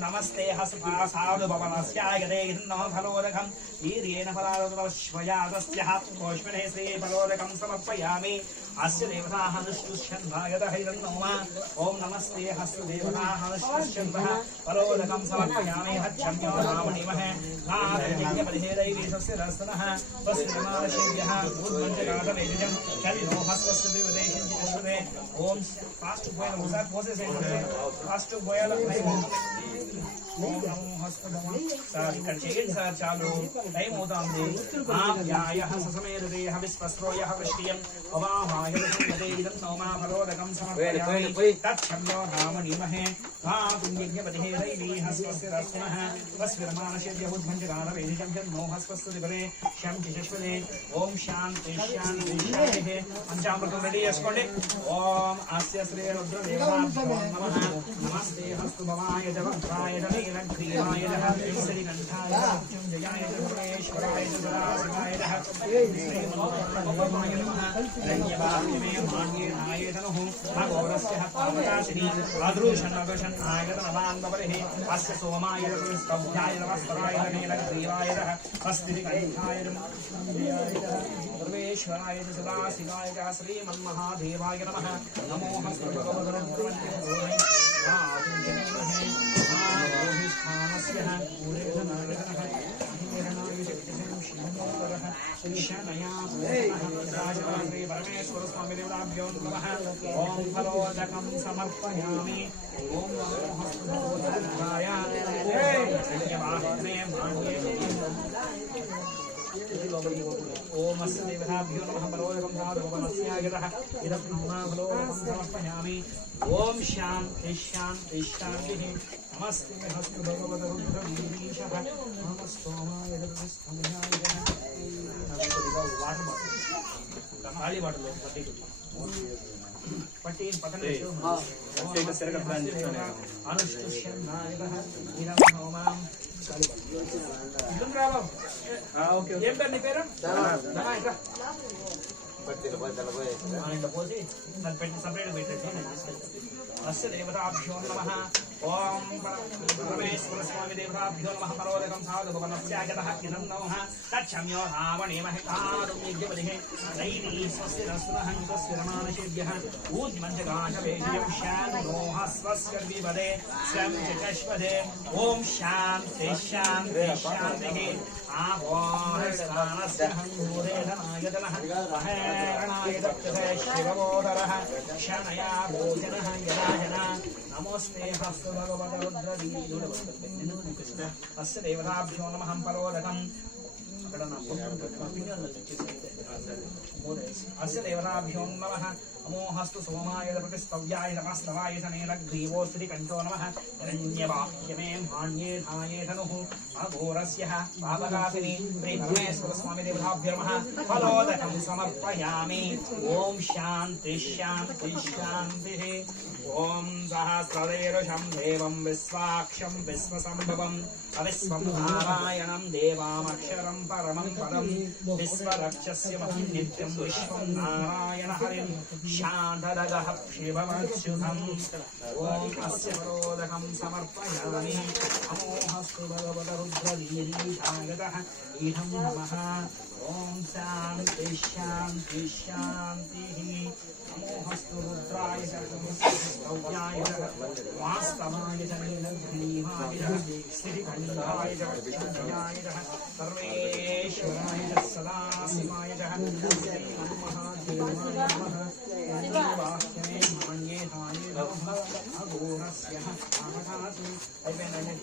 నమస్తే హస్తాసాధుభవనస్యాయతే ఇదం ఫలోదకం వీర్యేణ ఫలాదశ్వయాదస్యః పుష్పినే శ్రీ ఫలోదకం సమర్పయామి. అస్య దేవతాః విష్ణుశ్చందాయతః ఇదం నమః. ఓం నమస్తే హస్తు దేవతాః విష్ణుశ్చందః ఫలోదకం సమర్పయామి. హచ్చమ్యో రామణిమహే నాదైవీశస్య రస్తనః స్వస్తిమానశేభ్యః ఉద్మంజగాధవేజం చలినో హస్తస్య వివదేశం చిత్తస్వదే. ఓం ఫాస్ట్ పోయాలి, ఒకసారి పోసేసేయండి. ఫాస్ట్ పోయాలి. ఓం నమో హస్తభవ. సార్ ఇక్కడ చేయండి సార్, చాలు టైం అవుతుంది. ఆప్యాయః ససమేరదేహ విస్పస్రోయః వృష్టియం అవాహాయ విష్ణుదే ఇదం నమః ఫలోదకం సమర్పయామి. తచ్చమ్యో రామణీమహే పుణ్యజ్ఞపతిహే దైవీ హస్వస్య రస్నః వస్విరమానశేభ్య ఉద్భంజగాధవేజం జన్మో హస్వస్య దివలే శం చిశశ్వదే. ఓం శాంతి శాంతి శాంతి. పంచామృతం రెడీ చేసుకోండి. ఓం అస్య శ్రీ రుద్రదేవతాభ్యో నమః. నమస్తే హస్తు భవాయ జవక్రాయ నీలగ్రీవాయ శ్రీకంఠాయ మృత్యుంజయాయ సర్వేశ్వరాయ సదాశివాయ శ్రీమన్మహాదేవాయ నమః. ధన్యవాద్యమే మాన్యేనాయ తనుః భగోరస్య హస్తావకాశిని అదృశన్నదృశన్ ఆయతనవాన్వరిః. అస్య సోమాయ స్తవ్యాయ నమస్తరాయ నీలగ్రీవాయ హస్తికంఠాయ మృత్యుంజయాయ సర్వేశ్వరాయ సదాశివాయ శ్రీమన్మహాదేవాయ నమః. నమో హస్తు భగవత రుద్రమణ్యహోమై పరమేశ్వర స్వామి దేవతాభ్యో నమః. ఓం ఫలోదకం సమర్పయామి. ఓం నమో హస్తోదకాయ ధన్యవాద్యమే మాన్యే. ఓం అస్య దేవతాభ్యో నమః. ఫలోదకం సాధుభవనస్యాయతః ఇదం నమః ఫలోదకం సమర్పయామి. ఓం శాంతి శాంతి శాంతి. నమస్తే హస్తు భగవత రుద్రమీశః నమస్తోమాయ వాటర్ బాటిల్ ఖాళీ బాటిల్ పట్టి పక్కన అనుష్ఠుష్యందాయ ఇదం హోమం ఇల్లురా బాబు. ఏం పేరు నీ పేరు? ధనా, ఇట్రా. ఇంట్లో పోసి నన్ను పెట్టి సపరేట్ పెట్టండి, నేను తీసుకెళ్తాను. అస్య దేవతాభ్యో నమః. ఓం పరమేశ్వర స్వామి దేవతాభ్యో నమః. పరోదకం సాధుభవనస్యాగతః ఇదం నమః. తచ్చమ్యో రావణే మహితారుణ్యజ్ఞపతిః. నైరీ స్వస్తి రస్నః స్వస్తి రమానశేభ్యః. ఊజ్మంజగాశవేషయం శాంతోః స్వస్య వివదే స్వం చకష్పదే. ఓం శాంతి శాంతి శాంతిః. ఆవాహనస్య హంగూరేధనాయతనః. అహేరణాయ దక్షతే శివమోదరః. క్షణయా భోజనః యదాజనా. నమోస్తే హస్త భగవత రుద్రవీర్యుడు. అస్య దేవతాభ్యో నమః. పరోదకం అక్కడ నా అస్య దేవతాభ్యో నమః. అమోహస్తు సోమాయ ప్రతిస్తవ్యాయ నమస్తవాయ నీలగ్రీవో శ్రీకంఠో నమః. హిరణ్యవాహ్యమే మాన్యే ధాయే ధనుః. అఘోరస్య పాపనాశిని శ్రీ పరమేశ్వర స్వామి దేవతాభ్యో నమః. ఫలోదకం సమర్పయామి. ఓం శాంతి శాంతి శాంతిః. ఓం సహస్రదేరుషం దేవం విశ్వాక్షం విశ్వసంభవం అవిశ్వం నారాయణం దేవామక్షరం పరమం పదం విశ్వరక్షస్య మహం నిత్యం విశ్వం నారాయణ హరిం శాంతదగః శివమచ్యుతం. ఓం అస్య పరోదకం సమర్పయామి. అమోహస్తు భగవత రుద్రవీర్యాగతః ఇహం నమః. ఓం శాంతి శాంతి శాంతిః. అమోహస్తు రుద్రాయ స్తవ్యాయ వాస్తవాయ నీలగ్రీవాయ శ్రీకంఠాయ క్షణ్యాయ సర్వేశ్వరాయ సదాశివాయ శ్రీమన్మహాదేవాయ నమః. వాక్యమే మాన్యే హాయే నమః. అఘోరస్య పాపనాశి. అయిపోయిందండి.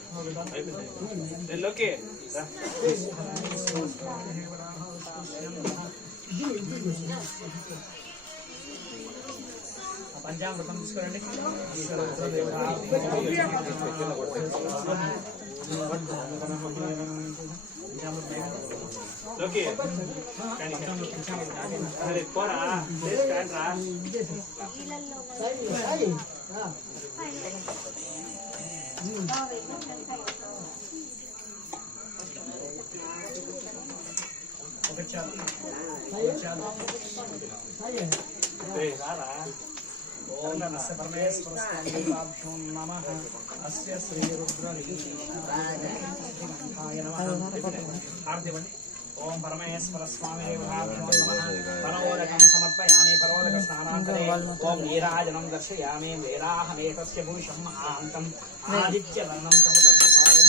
పంచామృతం తీసుకోండి. ఓం నమస్తే పరమేశ్వర స్వామి దేవతాభ్యో నమః. అస్య శ్రీ రుద్రవీర్యాయ నమః. ఆర్తివండి. ఓం పరమేశ్వర స్వామి దేవతాభ్యో నమః. పరోదకం సమర్పయామి. పరోదక స్నానాంతరే ఓం నీరాజనం దర్శయామి. వేదాహమేతస్య పురుషం మహాంతం ఆదిత్యవర్ణం తమతస్య భాగం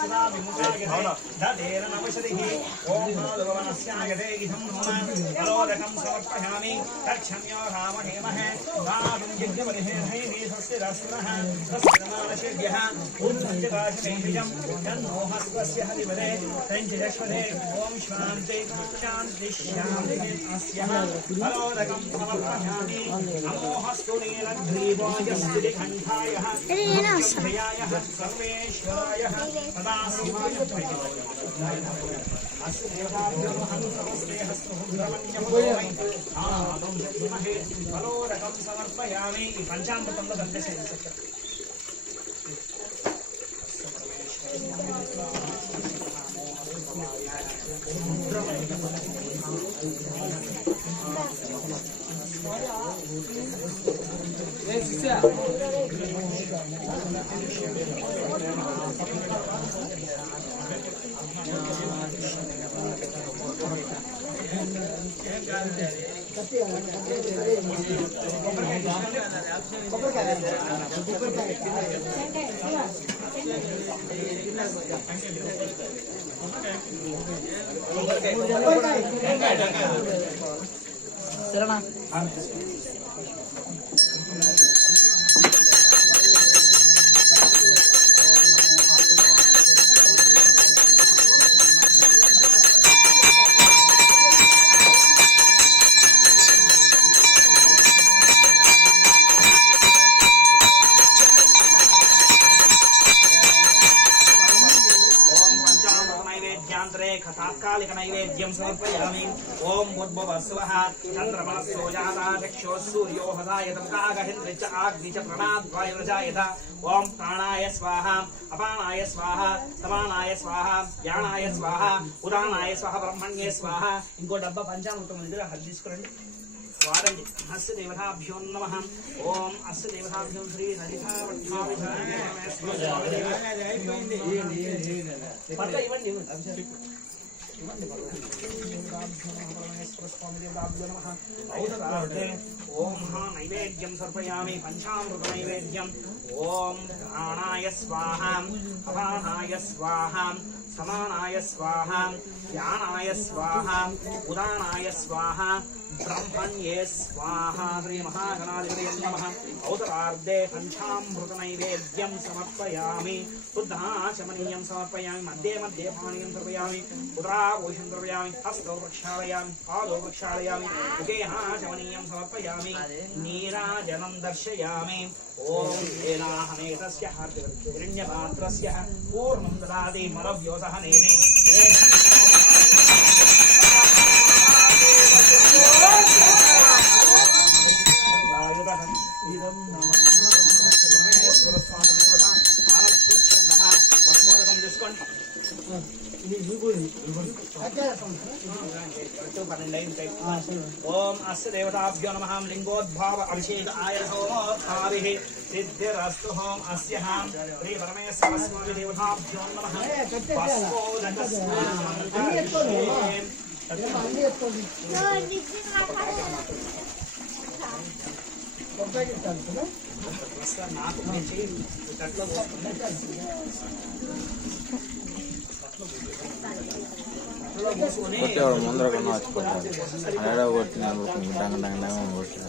सदा विमुखायते ददेन नवशतिः ओम भगवनस्यायते इदं नमः अलोदकं समर्पयामि तच्छम्यो रामहेमहे नादं यज्ञपरिहेमहे स्वस्तिरस्नः स्वस्तिरमानशेभ्यः उद्धृत्यकाशमेहिजं तन्नोहस्वस्य हरिवदे तञ्चिदश्वदे ओम शान्ति शान्ति शान्ति अस्यः अलोदकं समर्पयामि नमोऽस्तु नीलग्रीवायस्तिकण्ठायः प्रियायः सर्वेश्वरायः सदाशिवाय अस्य देवताभ्यो नमः नमस्ते हस्तमुद्रमन्यमुदोमि आदं जग्महे अलोदकं समर्पयामि ఈ పంచామృతంలో కలిపేసేయండి చక్కెర సరేనా तात्कालिक नैवेद्यं समर्पयामि ओम भूर्भुवस्वः चन्द्रमसो जाता चक्षुः सूर्यो हसायतं कागहेन्द्रिच आग्निच प्रणाद्वायुर्जायत ओम प्राणाय स्वाहा अपानाय स्वाहा समानाय स्वाहा ज्ञानाय स्वाहा उदानाय स्वाहा ब्रह्मण्ये स्वाहा इंको डब्बा पंचामृतं దగ్గర హద్దు తీసుకురండి వారండి అస్య దేవతాభ్యో నమః ఓం అస్య దేవతాభ్యో శ్రీ ओम नैवेद्यं सर्पयामि पंचामृत नैवेद्यं ओम प्राणाय स्वाहा अपानाय स्वाहा समानाय स्वाहा ज्ञानाय स्वाहा उदानाय स्वाहा ब्रह्मण्ये स्वाहा श्री महागणाधिपतये नमः औदरार्धे पंचामृत नैवेद्यं समर्पयामि शुद्धाचमनीयं समर्पयामि मध्ये मध्ये पानीयं समर्पयामि उदरावोषं समर्पयामि हस्तौ प्रक्षालयामि पादौ प्रक्षालयामि मुखेहाचमनीयं समर्पयामि नीराजनं दर्शयामि ओम एनाहमेतस्य हिरण्यपात्रस्य पूर्णं ददाति मलव्योसः नेति ओम अस्य देवताभ्यो नमः लिंगोद्भाव अभिषेक आयत होमोत्ताभिः सिद्धिरस्तु होम अस्य श्री परमेश्वर स्वामी देवताभ्यो नमः కొట్టేవాడు ముందర కొన్న వచ్చిపోతాడు అలా కొట్టినాను డంగ డంగ డంగ కొట్టిన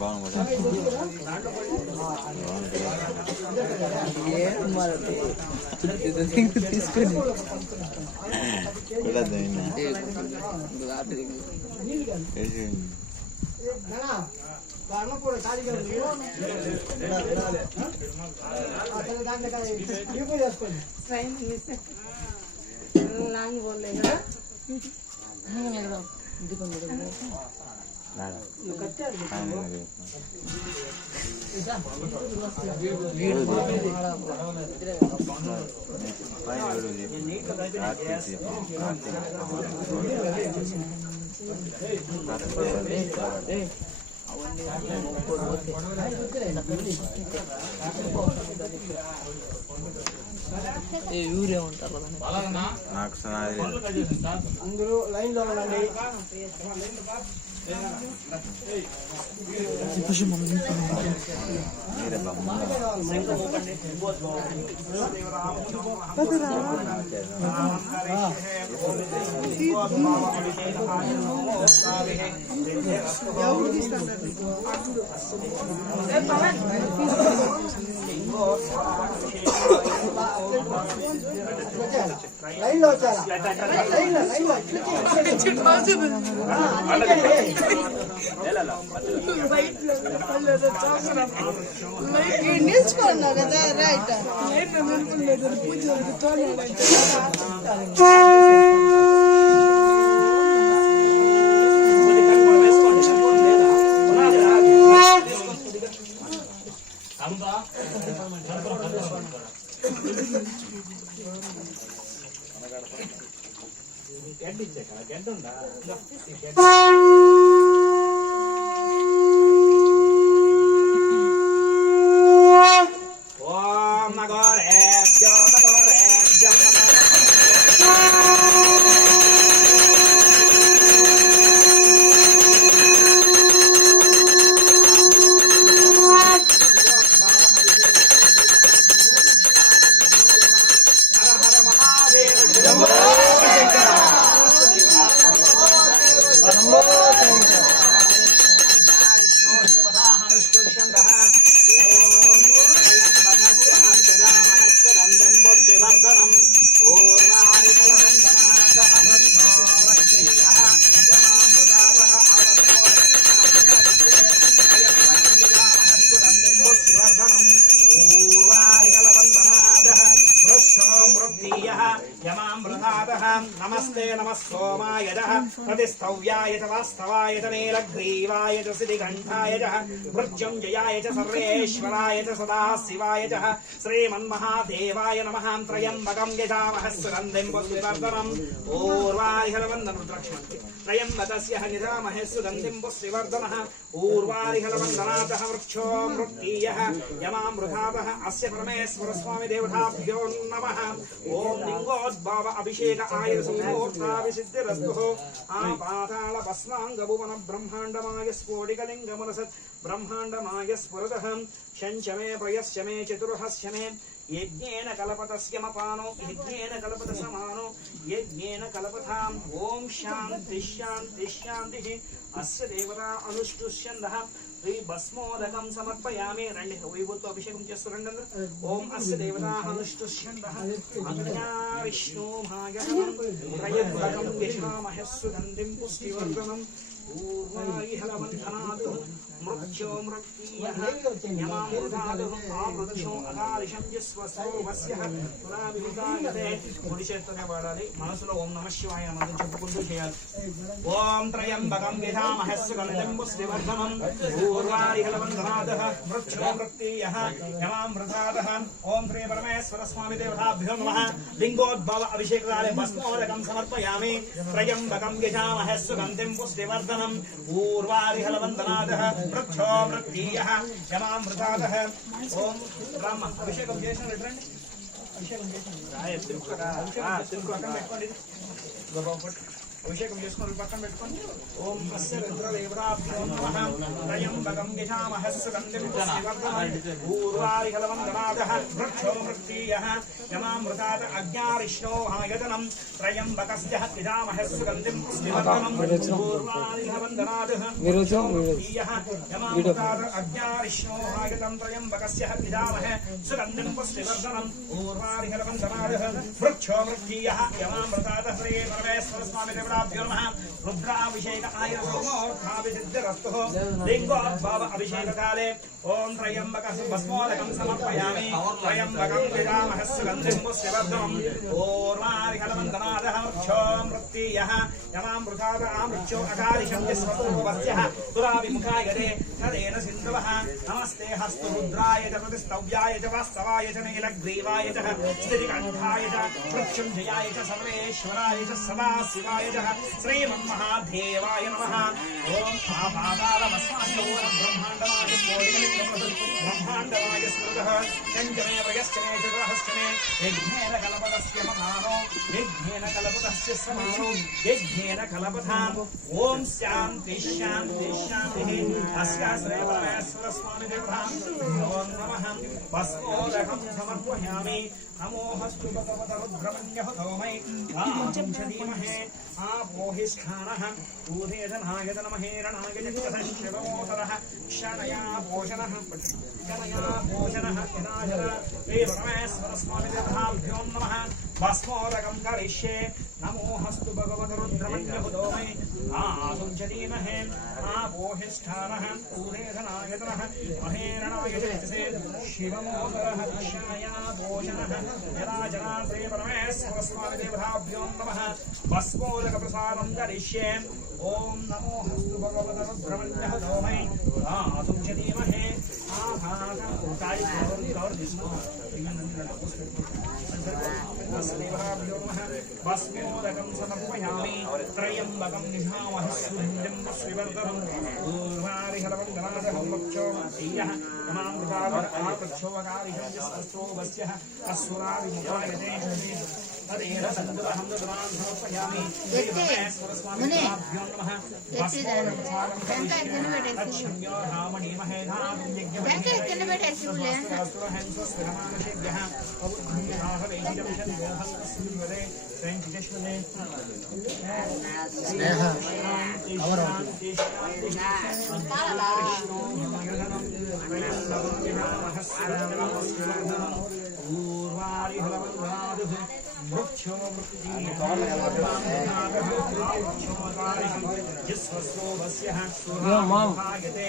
బాగున్నా తీసుకొని लांग बोल रहे ఊరే ఉంటారు నాకు అందరూ లైన్ లో ఉండండి. లైన్లో వచ్చారా లైన్లో నేర్చుకున్నావు కదా రైట్ పూజ नमस्ते नमः सोमाय प्रतिस्थव्याय च वास्तवाय च नीलग्रीवाय च सिद्धिकण्ठाय च मृत्युञ्जयाय च सर्वेश्वराय च सदाशिवाय च श्रीमन्महादेवाय नमः त्रयम्बकं यजामः सुगन्धिं पुष्टिवर्धनम् ऊर्वारिहलवन्दनं रुद्राक्षमन्ते त्रयम्बकस्य निधामहे सुगन्धिं पुष्टिवर्धनः ऊर्वारिहलवन्दनातः वृक्षो मृत्तियः यमामृतातः अस्य परमेश्वरस्वामी देवताभ्यो नमः ओम लिंगोद्भव अभिषेक आयुर्संमूर्ताभिसिद्धिरस्तुः आपाताल भस्माङ्गभुवन ब्रह्माण्डमाय स्फोटिकलिङ्गमनसत् ब्रह्माण्डमाय स्फुरतः शञ्चमे प्रयश्चमे चतुर्हस्यमे यज्ञेन कल्पतस्यमपानो यज्ञेन कल्पतसमानो यज्ञेन कल्पताम् ओम शान्ति शान्ति शान्तिः अस्य देवता अनुष्टुष्यन्दः भस्मोदकं समर्पयामि రండి వైభూతో అభిషేకం చేస్తురండి ఓం అస్య దేవతాః అనుష్టుష్యందః అజ్ఞా విష్ణు భాగం త్రయంబకం యజామహే సుగంధిం పుష్టివర్ధనం ఊర్వాయిహలవంధనాత్ మృత్యో మృత్తియః యమామృతాత్ ఆమృత్యో అకాలిషం యస్వసో వస్యః పురావిహితాయతే కుడి చేత్తోనే వాడాలి మనసులో ఓం నమః శివాయ మంత్రం చెప్పుకుంటూ చేయాలి ఓం త్రయంబకం యజామహే సుగంధిం పుష్టివర్ధనం ऊर्वारिहलवन्दनादः मृत्यो मृत्तियः यमामृतादः ओम श्री परमेश्वर स्वामी देवताभ्यो नमः लिंगोद्भव अभिषेककाले भस्मोदकं समर्पयामि त्रयम्बकं यजामहे सुगन्धिं पुष्टिवर्धनम् ऊर्वारिहलवन्दनादः मृत्यो मृत्तियः यमामृतादः ओम ब्रह्म अभिषेकं చేసినట్టు రండి అభిషేకం అభిషేకం చేసుకొని పక్కన పెట్టుకొని ఓం అస్య రుద్రదేవతాభ్యో నమః త్రయంబకం యజామహే సుగంధిం పుష్టివర్ధనం ఊర్వారిహలవందనాదః వృక్షో మృత్తియః యమామృతాత్ అజ్ఞారిష్ణో ఆయతనం త్రయంబకస్య యజామహే సుగంధిం పుష్టివర్ధనం ఊర్వారిహలవందనాదః వృక్షో మృత్తియః యమామృతాత్ అజ్ఞారిష్ణో ఆయతం త్రయంబకస్య యజామహే సుగంధిం పుష్టివర్ధనం ఊర్వారిహలవందనాదః వృక్షో మృత్తియః యమామృతాత్ శ్రీ పరమేశ్వర స్వామి रुद्राभिषेक आयुर्सोमोर्धाभिसिद्धिरस्तुः लिंगोद्भव अभिषेक काले ओम त्रयंबकं भस्मोदकं समर्पयामि त्रयंबकं यजामहे सुगन्धिं पुष्टिवर्धनम् ऊर्वारिहलवन्दनादः वृक्षो मृत्तियः यमामृतात् आमृत्यो अकालिषं यस्वसो वस्यः पुराविमुखाय ते तदेन सिन्धवः नमस्ते हस्तु रुद्राय च प्रतिस्तव्याय च वास्तवाय च नीलग्रीवाय च स्थितिकण्ठाय च मृत्युञ्जयाय च सर्वेश्वराय च सदाशिवाय च श्रीमन्महादेवाय नमः ओम आपाताल भस्माङ्गभुवन ब्रह्माण्डमाय स्फोटिकलिङ्गमनसत् ब्रह्माण्डमाय स्मृतः चञ्चमे प्रयश्चमे चतुरहश्चमे यज्ञेन कलपतस्य समानो यज्ञेन कलपतस्य समानो यज्ञेन कलपथाम् ॐ शान्ति शान्ति शान्तिः अस्याश्रय परमेश्वर स्वामी देवताम् नमो नमः भस्मोदकं समर्पयामि नमोऽस्तु भगवते रुद्रमन्यः धौमै धीमहे आपोहिष्ठानः ऊर्ध्वधनाय नमहेरणाय जगतः शिवमोदरः क्षणया भोजनः यदाजर हे परमेश्वर स्वामी देवताभ्यो नमः भस्मोदकं करिष्ये नमोऽस्तु भगवते रुद्रमन्यः धौमै धीमहे आपोहिष्ठानः ऊर्ध्वधनाय नमहेरणाय जगतः शिवमोदरः क्षणया भोजनः यदाजरा श्री परमेश्वर स्वामी देवताभ्यो नमः भस्मोदक प्रसादं करिष्ये ओम नमो हस्तु भगवते रुद्रमन्यः धौमै आसुं च धीमहे भस्मोदकं समर्पयामि त्रयम्बकं निधामः सुन्दरं श्रीवर्धनं ऊर्वारिहलवन्दनादहं वक्षोमतीयः नमामृतावः आपक्षोवकारिषं यस्तस्तोभस्यः अस्सुरादिमुखायते तदेव सन्दुरहं दुरान् समर्पयामि वृक्षो जिस्वस्वस्य सुहायते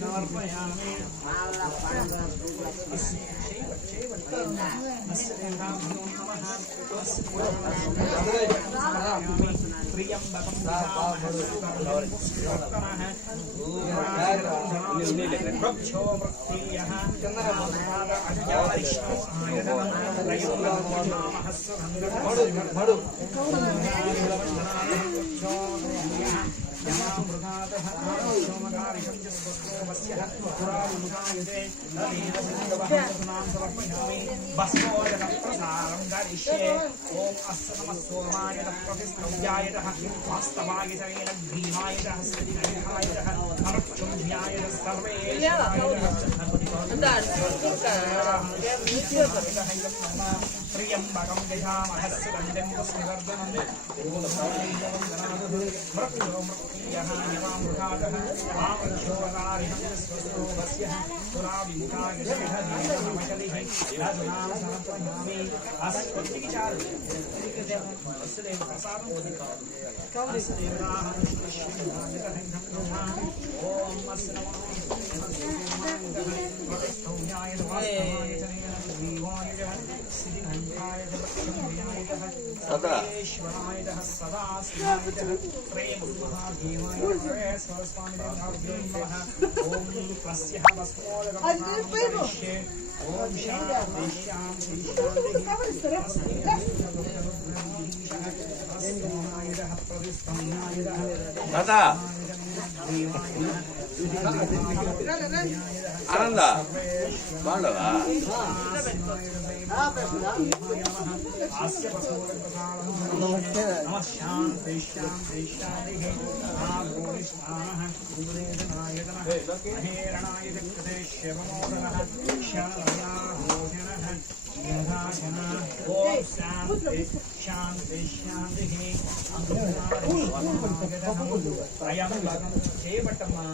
समर्पयामि वृक्षो वृक्षीयः त्र्यम्बकं यजामहे सुगन्धिं पुष्टिवर्धनं मृत्युः यमामृतादः आमृक्षोवकारिणं स्वस्रोभस्य पुराविमुखाय शेषधीमकलिः राजनां समर्पयामि अस्मद्विचार अस्देव प्रसादं ओम अस्य नमः प्रतिष्ठोयाय वास्तवाय सदाश्वराय सदा प्रेमहादेवाय सरस्वामी देवताभ्यो ओम तस्यः वस्मोदकं ओम शांति शांति दादा आनंद बांडवा शांति शांति शांति हेरणाय जगते शिवमोदनः क्षणया भोजनः ओम शांति शांति शांति त्रयम्बकं चेपटम्मा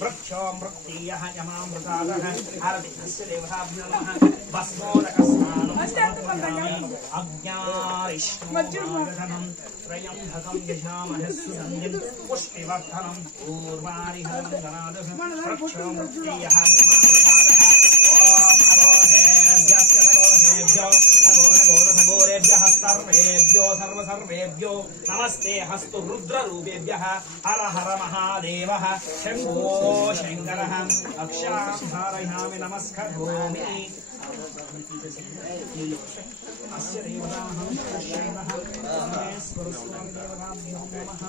वृक्षो मृत्युः यमामृतादः आरतिस्य देवताभ्यो नमः भस्मोदकस्नानं समर्पयामि अज्ञारिष्ट विष्णुमागधनं त्रयम्भकं यजामहे सुगन्धिं पुष्टिवर्धनं पूर्वारिहरं गणादशं रक्षोमुक्तियः महाप्रसादः ोरेभ्यः सर्वेभ्यो सर्वेभ्यो नमस्ते हस्तु रुद्ररूपेभ्यः हर हर महादेवः शम्भो शङ्करः अक्षां धारयामि नमस्करोमि अस्य देवताहं शिवः परमेश्वरस्वामी देवताभ्यो नमः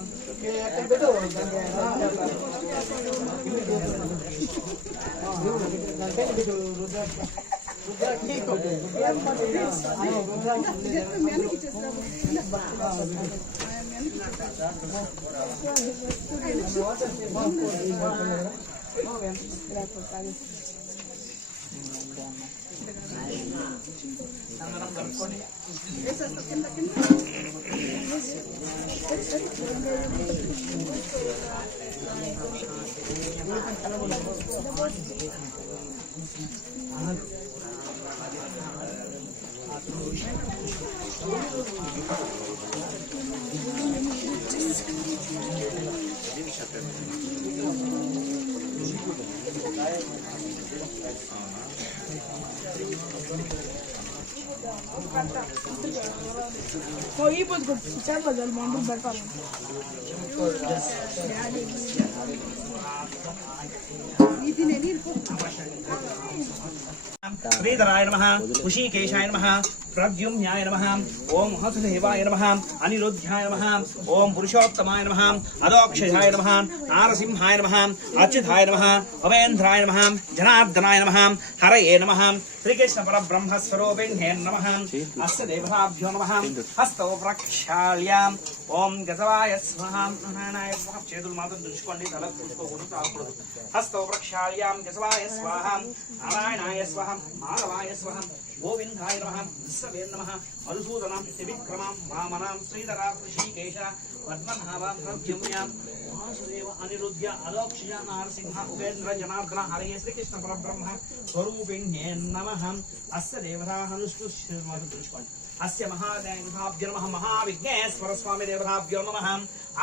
ఈ పొద్దు చాలా బజార్ మందు పెట్టాలి श्रीधराय नमः ऋषिकेशाय नमः प्रद्युम्नाय नमः ओम हंसदेवाय नमः अनिरुद्धाय नमः ओम पुरुषोत्तमाय नमः अदोक्षजाय नमः नारसिंहाय नमः अच्युताय नमः अवेन्द्राय नमः जनार्दनाय नमः हरये नमः श्रीकृष्ण परब्रह्म स्वरूपिणे नमः अस्य देवताभ्यो नमः हस्तौ प्रक्षाళ్యాం ओम गजवाय स्वाहा नारायणाय स्वाहा చేతులు మాత్రం దులుచుకోండి తల దులుచుకోకూడదు తాకూడదు हस्तौ प्रक्षाళ్యాం गजवाय स्वाहा नारायणाय स्वाहा माधवाय स्वाहा गोविंदाय नमः विश्वे नमः मधुसूदनां त्रिविक्रमां वामनां श्रीधरां ऋषिकेश पद्मनाभां प्रद्युम्नां वासुदेव अनिरुद्ध अलोक्षजा नारसिंह उपेन्द्र जनार्दन हरये श्रीकृष्ण परब्रह्म स्वरूपिणे नमः अस्य देवताः अनुष्ठुष्यमातुष्कोण्डि अस्य महादेवताभ्यो नमः महाविघ्नेश्वर स्वामी देवताभ्यो नमः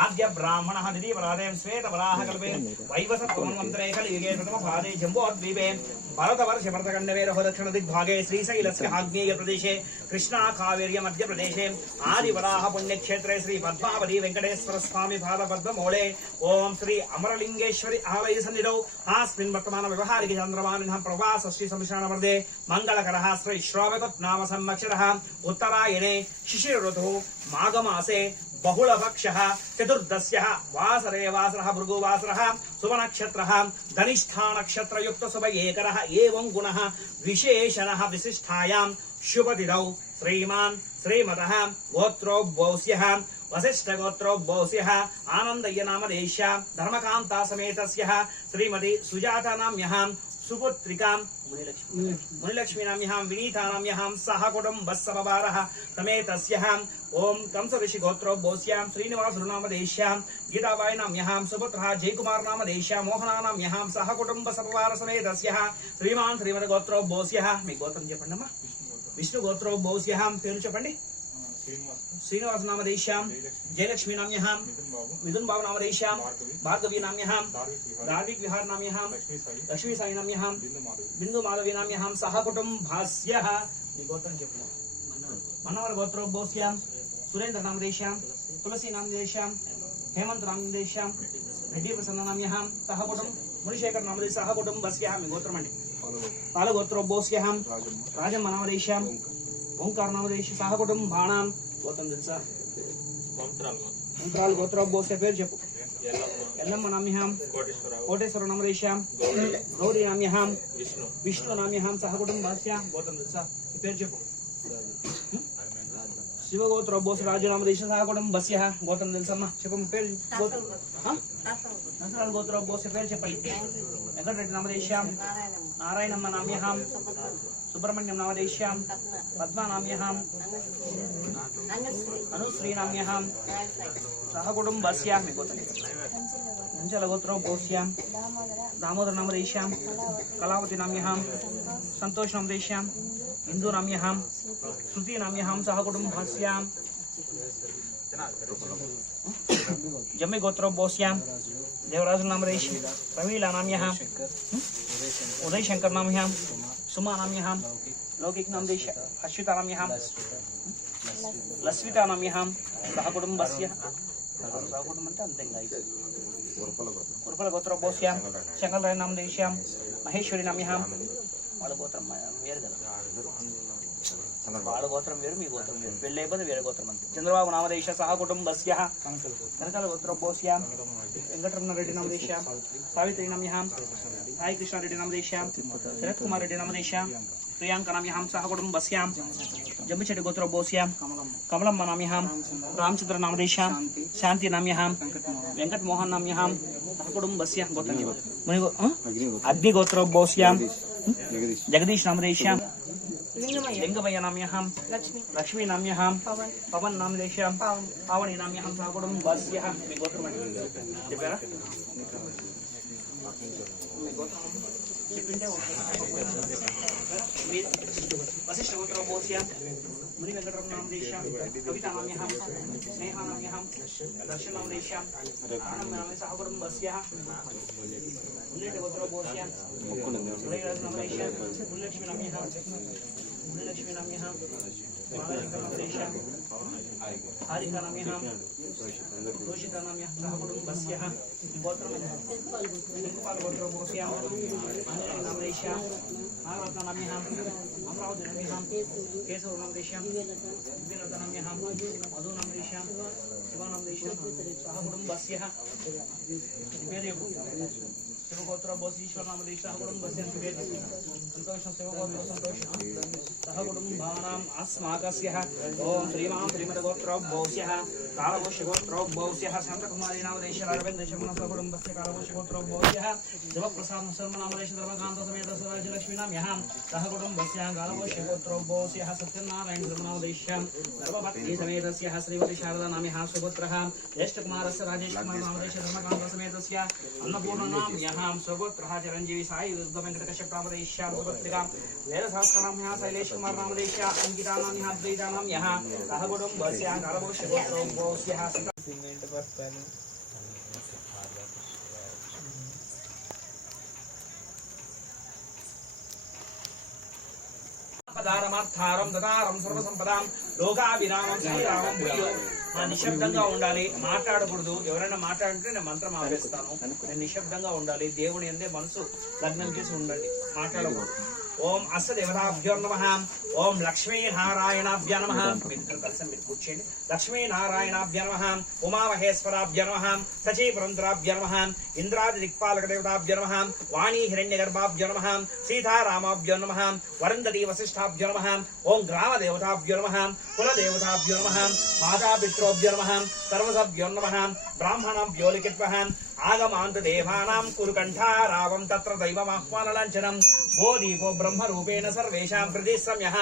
आद्य ब्राह्मणः दिदीवरादेव श्वेतवराह कल्पे वैवसत्वमन्वन्तरे कलियुगे प्रथमपादे जम्बोद्वीपे भरतवर्ष भरतखण्डे दक्षिण दिग्भागे श्रीशैलस्य आग्नेय प्रदेशे कृष्णा कावेर्य मध्य प्रदेशे आदिवराह पुण्यक्षेत्रे श्री पद्मावती वेंकटेश्वर स्वामी पादपद्ममूले ओम श्री अमरलिंगेश्वरी आलय सन्निधौ अस्मिन् वर्तमान व्यवहारिक चन्द्रमानिनः प्रवास श्री संश्राणवर्धे मंगलकरः श्री श्रावकत् नाम संवत्सरः उत्तरायणे शिशिर ऋतुः माघमासे बहुलपक्षः चतुर्दश्यः वासरे वासरः भृगुवासरः शुभनक्षत्रः धनिष्ठा नक्षत्रयुक्त शुभ एकरः एवं गुणः विशेषणः विशिष्टायां शुभतिथौ श्रीमान् श्रीमतः गोत्रोद्भवस्यः वसिष्ठगोत्रोद्भवस्यः आनन्दय्य नामधेयस्य धर्मकान्ता समेतस्यः श्रीमती सुजाता नाम्यः सुपुत्रिकां मुनिलक्ष्मी नाम्यां विनीता नाम्यां सह कुटुम्बस्सपवारः समेतस्यः ओम कंस ऋषि गोत्रोद्भवस्यां श्रीनिवास नामधेयस्यां गीताबाई नाम्यां सुपुत्रः जयकुमार नामधेयस्यां मोहना नाम्यां सह कुटुम्बसपवार समेतस्यः श्रीमान् श्रीमद गोत्रोद्भवस्यः మీ గోత్రం చెప్పండి అమ్మా విష్ణు గోత్రోద్భవస్యः పేరు చెప్పండి श्रीनिवास नामधेयस्यां जयलक्ष्मी नाम्यां मिथुन बाबू नामधेयस्यां भार्गवी नाम्यां धार्मिक विहार नाम्यां लक्ष्मी साई नाम्यां बिंदु माधवी नाम्यां सह कुटुम्बस्यः మీ గోత్రం చెప్పండి मनोहर गोत्रोद्भवस्यां सुरेंद्र नामधेयस्यां तुलसी नामधेयस्यां हेमंत नामधेयस्यां रेड्डी प्रसन्न नाम्यां सह कुटुंब मुनिशेखर नामधेय सह कुटुम्बस्यः మీ గోత్రం అండి पाल गोत्रोद्भवस्यः राजम नामधेयस्यां ओंकार नामधेयस्य सह कुटुंबाणां గోత్రం తెలుసా మంత్రాలు గోత్రోద్భవస్య పేరు చెప్పు ఎల్లమ్మ నామ్యాం కోటేశ్వర నామధేయస్యాం గౌరీ నామ్యాం విష్ణు నామ్యాం సహ కుటుంబస్య గోత్రం తెలుసా ఈ పేరు చెప్పు శివగోత్రోద్భవస్య రాజు నామధేయస్య సహ కుటుంబస్య గోత్రం తెలుసమ్మా చెప్పు పేరు నసరాల గోత్రోద్భవస్య పేరు చెప్పండి వెంకటరెడ్డి నామధేయస్యాం నారాయణమ్మ నామ్యాం सुब्रह्मण्यम नामधेयस्यां पद्मा नाम्यां अनुश्री नाम्यां सह कुटुम्बस्यां మీ గోత్రం अंचल गोत्रोद्भवस्यां दामोदर नामधेयस्यां कलावती नाम्यां संतोष नामधेयस्यां इंदु नाम्यां श्रुति नाम्यां सह कुटुम्बस्यां जम्मी गोत्रो बोस्याम देवराज नाम रेश प्रवीला नाम यहाँ उदय शंकर नाम यहाँ सुमा नाम यहाँ लौकिक नाम देश अश्विता नाम यहाँ लस्विता नाम यहाँ सह कुटुंबस्य सह कुटुंब అంటే అంతే ఇంకా ఉర్పల గోత్ర బోస్యాం శంకరరాయ నామ దేశ్యాం మహేశ్వరి నామ यहाँ వాళ్ళ గోత్రం వేరు కదా వాళ్ళ గోత్రం వేరు మీ గోత్రం వేరు పెళ్ళి అయిపోతే వేరే గోత్రం అంతే చంద్రబాబు నామదేశ సహ కుటుంబస్య కనకాల గోత్ర బోస్యాం వెంకటరమణ రెడ్డి నామదేశ్యాం సావిత్రి నామ यहाँ సాయి కృష్ణ రెడ్డి నామదేశ్యాం శరత్ కుమార్ రెడ్డి నామదేశ్యాం प्रियांका नाम यहाँ सह कुटुंबस्यां जम्मीचेट्टी गोत्र बोस्यां कमलम्मा नाम यहाँ रामचंद्र नाम देश्यां शांति नाम यहाँ वेंकट मोहन नाम यहाँ सह कुटुंबस्यां अग्नि गोत्र बोस्यां जगदीश नाम देश्यां लिंगमय्य नाम यहाँ लक्ष्मी नाम यहाँ पवन नाम देश्यां पावनी नाम यहाँ सह कुटुंबस्यां మీ గోత్రం చెప్పారా మీ గోత్రం చెప్పింటే वशिष्ठ गोत्र बोस्यां मुनि वेंकटरमण नाम देश्यां कविता नाम यहाँ स्नेहा नाम यहाँ दर्शन नाम देश्यां आनंद नाम सह कुटुंबस्य उल्लेख गोत्र बोस्यां सुरेश नाम देश्यां उल्लक्ष्मी नाम यहाँ महालक्ष्मी नाम देश्यां हारिका नाम यहाँ दोषिता नाम यहाँ सह कुटुंबस्य गोत्र गोत्र बोस्यां आंजनेय नाम देश्यां नागरत्न नाम यहाँ अमरावती नाम यहाँ केशव नाम देश्यां दिव्यलता नाम यहाँ मधु नाम देश्यां शिवा नाम देश्यां सह कुटुंबस्य शिवगोत्र बोसीश्वर नाम देश्यां सह कुटुंबस्य संतोष शिवगोत्र संतोष सह कुटुंबानाम् अस्माकस्य ओम श्रीमां श्रीमद्गोत्र बोस्यः कालवोश्य गोत्र बोस्यः शान्तकुमारी नाम देश्यां अरविन्द शर्मा सह कुटुंबस्य कालवोश्य गोत्र बोस्यः शिवप्रसाद शर्मा नाम देश्यां धर्मकान्त समेत सराजलक्ष्मी नाम यहाँ सह कुटुंबस्य कालवोश्य गोत्र बोस्यः सत्यनारायण नाम देश्यां सर्वभक्ति समेतस्य श्रीमती शारदा नाम यहाँ सुगोत्रः ज्येष्ठकुमारस्य राजेश कुमार नाम देश्यां धर्मकान्त समेतस्य अन्नपूर्ण नाम यहाँ सुगोत्रः चिरंजीवी साई वेंकटकश्यप नाम देश्यां सुगोत्रिका वेदशास्त्र नाम यहाँ शैलेश कुमार नाम देश्यां अंकिता नाम यहाँ द्वैता नाम यहाँ सह कुटुंबस्य कालवोश्य गोत्र बोस्यः పదారమార్థారం దదారం సర్వసంపదాం లోకాభిరామం శ్రీరామం ప్రియో నిశ్శబ్దంగా ఉండాలి మాట్లాడకూడదు ఎవరైనా మాట్లాడుతుంటే నేను మంత్రం ఆపేస్తాను నేను నిశ్శబ్దంగా ఉండాలి దేవుని అందే మనసు లగ్నం చేసి ఉండండి మాట్లాడకూడదు ఓం అస్త దేవతాభ్యో నమః ఓం లక్ష్మీ నారాయణాభ్య నమః మీరు కూర్చోండి లక్ష్మీ నారాయణాభ్య నమః ఉమామహేశ్వరాభ్య నమః సచీపురంధ్రాభ్య నమః ఇంద్రాది దిక్పాలక దేవతాభ్య నమః వాణీ హిరణ్యగర్భాభ్య నమః సీతారామాభ్య నమః వరుంధతి వశిష్ఠాభ్య నమః ఓం గ్రామ దేవతాభ్య నమః కుల దేవతాభ్య నమః మాతాపితృభ్య నమః సర్వసభ్యో నమః బ్రాహ్మణభ్యో లిఖిత్వః ఆగమాంత దేవానాం కురుకంఠారావం తత్ర దైవమాహ్వానలాంఛనం वो दीपो ब्रह्म रूपेण सर्वेषां प्रतिसम्यः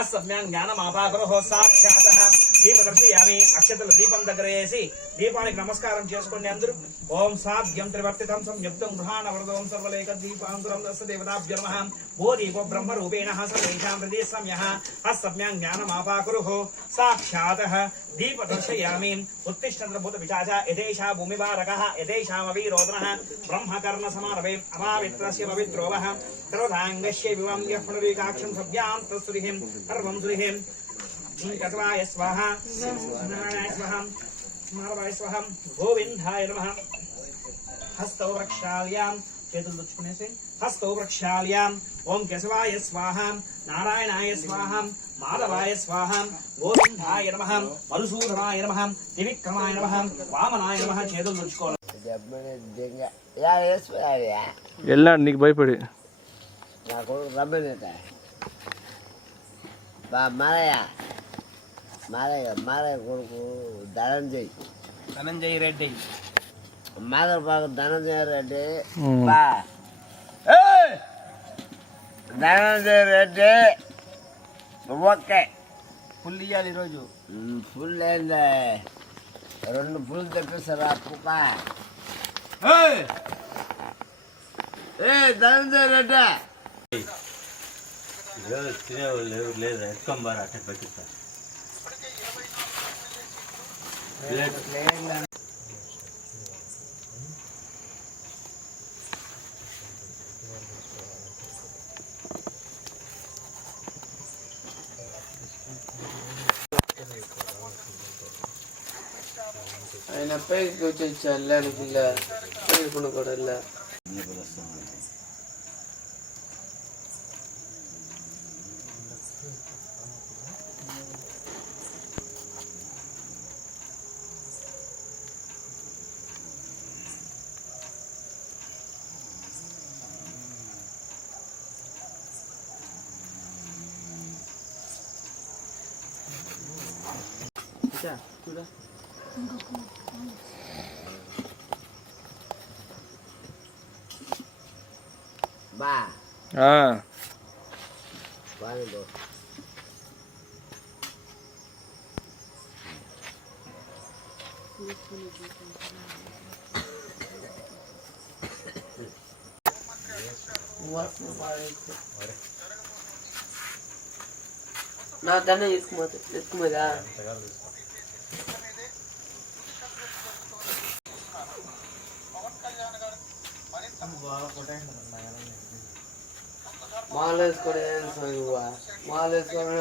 अस्सम्यां ज्ञानमापाकरोः साक्षातः दीपदर्शयामि अक्षतल दीपं दग्रेसि दीपाనికి నమస్కారం చేసుకోండి అందరూ ఓం సాధ్యం త్రివర్తితం సంయుక్తం గృహాణవరదం సర్వలేకదీపాంకురం దస్య దేవతాభ్యో నమః वो दीपो ब्रह्म रूपेण सर्वेषां प्रतिसम्यः अस्सम्यां ज्ञानमापाकरोः साक्षातः दीपदर्शयामि उत्तिष्ठन्द्रभूत विचाच यथेषा भूमिभारकः यथेषामवीरोधनः ब्रह्मकर्ण समारभे अमावित्रस्य पवित्रोवः सर्वदाङ्गस्य विवं यः पुनर्विकाक्षं सभ्यां तत्सुरिहिं सर्वं सुरिहिं कटवाय स्वाहा नारायणाय स्वाहा माधवाय स्वाहा गोविन्दाय नमः हस्तौ वृक्षाल्यां చేతులు దుచ్చుకునేసి హస్తౌ వృక్షాల్యాం ఓం కేశవాయ స్వాహా నారాయణాయ స్వాహా మాధవాయ స్వాహా గోవిందాయ నమః మధుసూదనాయ నమః త్రివిక్రమాయ నమః వామనాయ నమః చేతులు దుచ్చుకోవాలి వెళ్ళాడు నీకు భయపడి నా కొడుకు రమ్మనేట మారయ్య కొడుకు ధనంజయ్ రెడ్డి మాదర్ బాబు ధనంజయ రెడ్డి ధనంజయ రెడ్డి ఓకే ఫుల్ ఇవ్వాలి ఈరోజు ఫుల్ ఏంది 2 ఫుల్ తెప్పిస్తారా పుక్క ధనంజయ రెడ్డి తినేవాళ్ళు ఎవరు లేదు ఎత్తుకొని బాగా అట్ట పెట్టిస్తారు ఆయన పైకి వచ్చి వెళ్ళానుకిಲ್ಲ పైకి కూడా ಇಲ್ಲ బా బాగా నా దాన్ని ఎక్కుమదా మాల వేసుకోవడం మాల వేసుకోవడం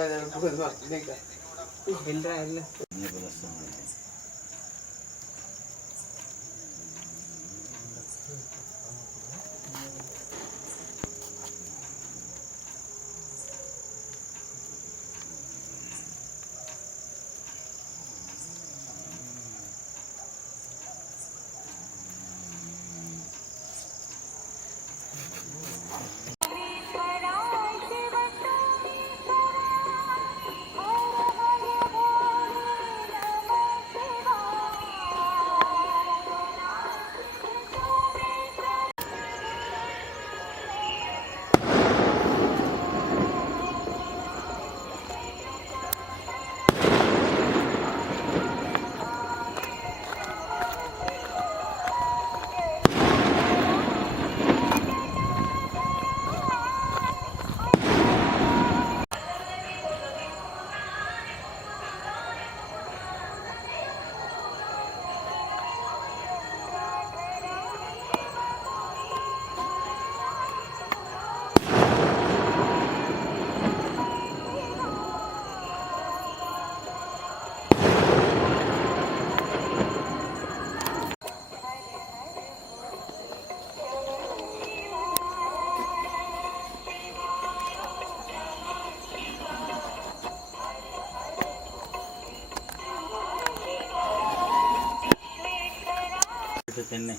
చెన్నై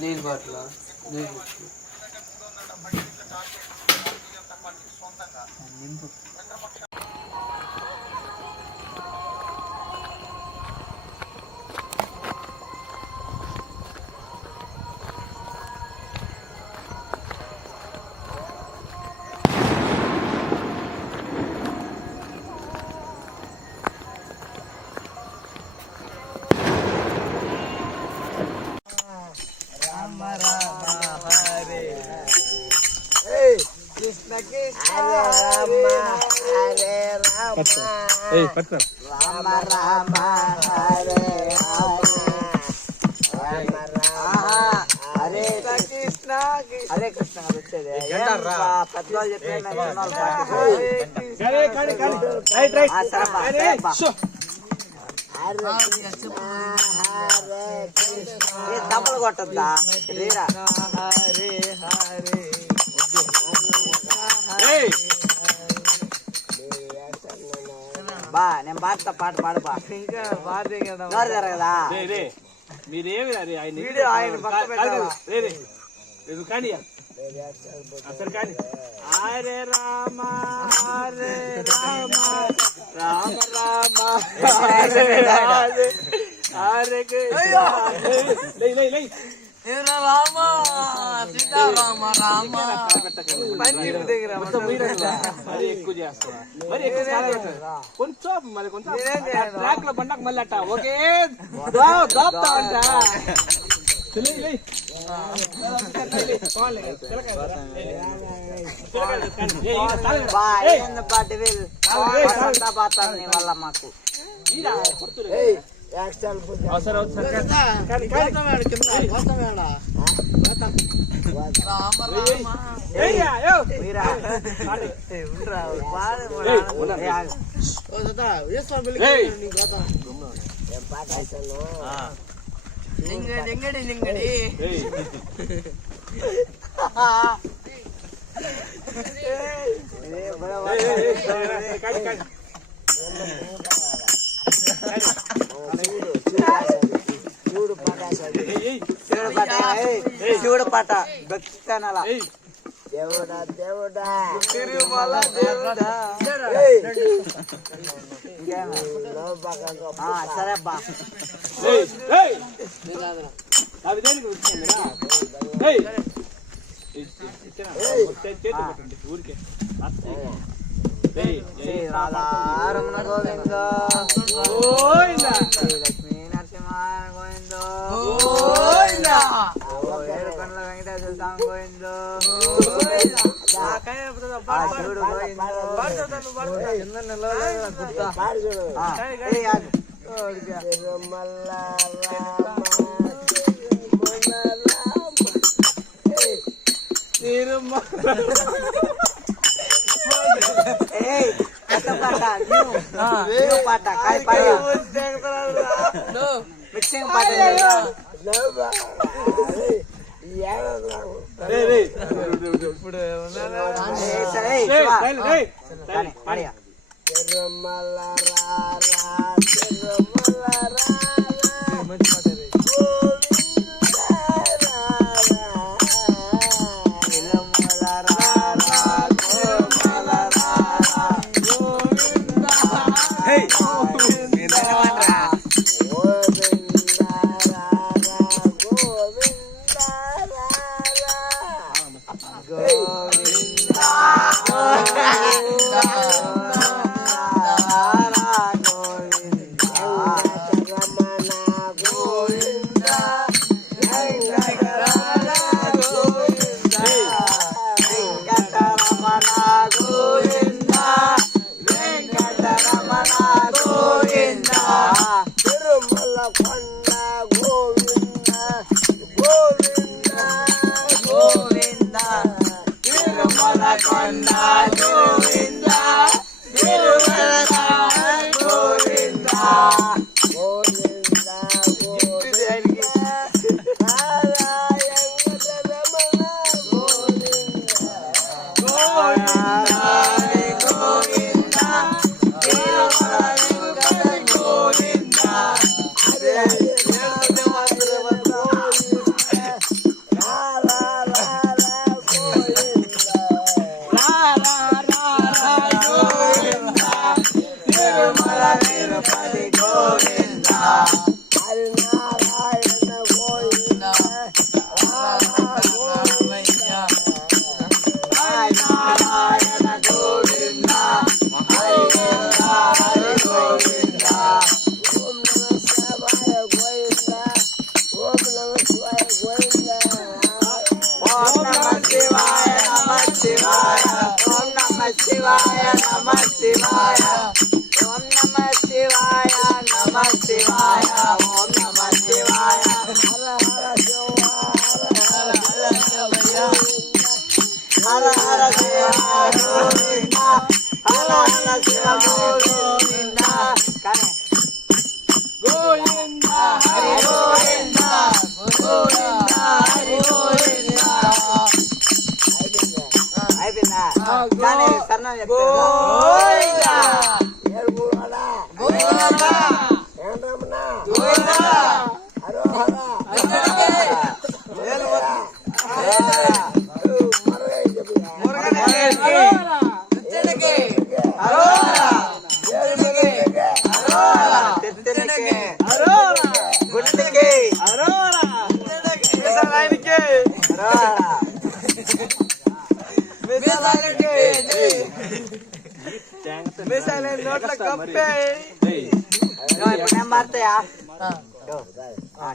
నీళ్ళు బాట్ల నీళ్ళు రామ రామ హరే హరే కృష్ణ హరే కృష్ణ వచ్చేది పెద్దవాళ్ళు చెప్పిన తప్పలు కొట్టద్దా హరే హరే బా నేను పాడతా పాట పాడబా ఇంకా పాడే కదా జరగదా మీరేమి ఆయన పక్క పెట్టాలా కానీ అసలు కానీ హరే రామ హరే రామ రామ రామ హరే హరే హరే రామ సీతారామ రామ మరి ఎక్కువ చేస్తా మరి ఎక్కువ కొంచెం మరి కొంచెం ట్రాక్ లో పండగ మళ్ళీ అట్ట ఓకే అంట బా ఏంది పాటి వీళ్ళు పోతాను నీ వల్ల మాకు నింగడి నింగడి శివుడు పాట భక్తినలా దేవుడా దేవుడా తిరుమల దేవుడా సరే బా రాధారమణ గోవింద లక్ష్మీ నరసింహ గోవింద ఏడుకొండల వెంకటేశ్వర స్వామి గోవింద శివుడు పాట కాయ పాట మిక్సింగ్ పాట పాడియా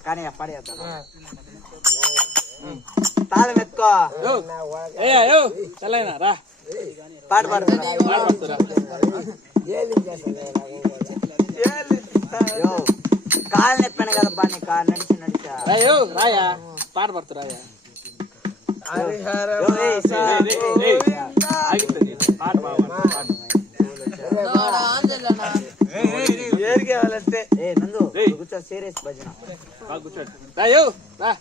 కానీ పడేద్దాం తాళం ఎత్తుకో చల్లైనా రా పాట పాడుతున్నా కాలు నొప్పాను కదా బా నీ కాలు నడిచా రాయా పాట పడుతురాయా ఏరికేవాలంటే నందు కూర్చో సీరియస్ భజన కూర్చోండి రాయో రా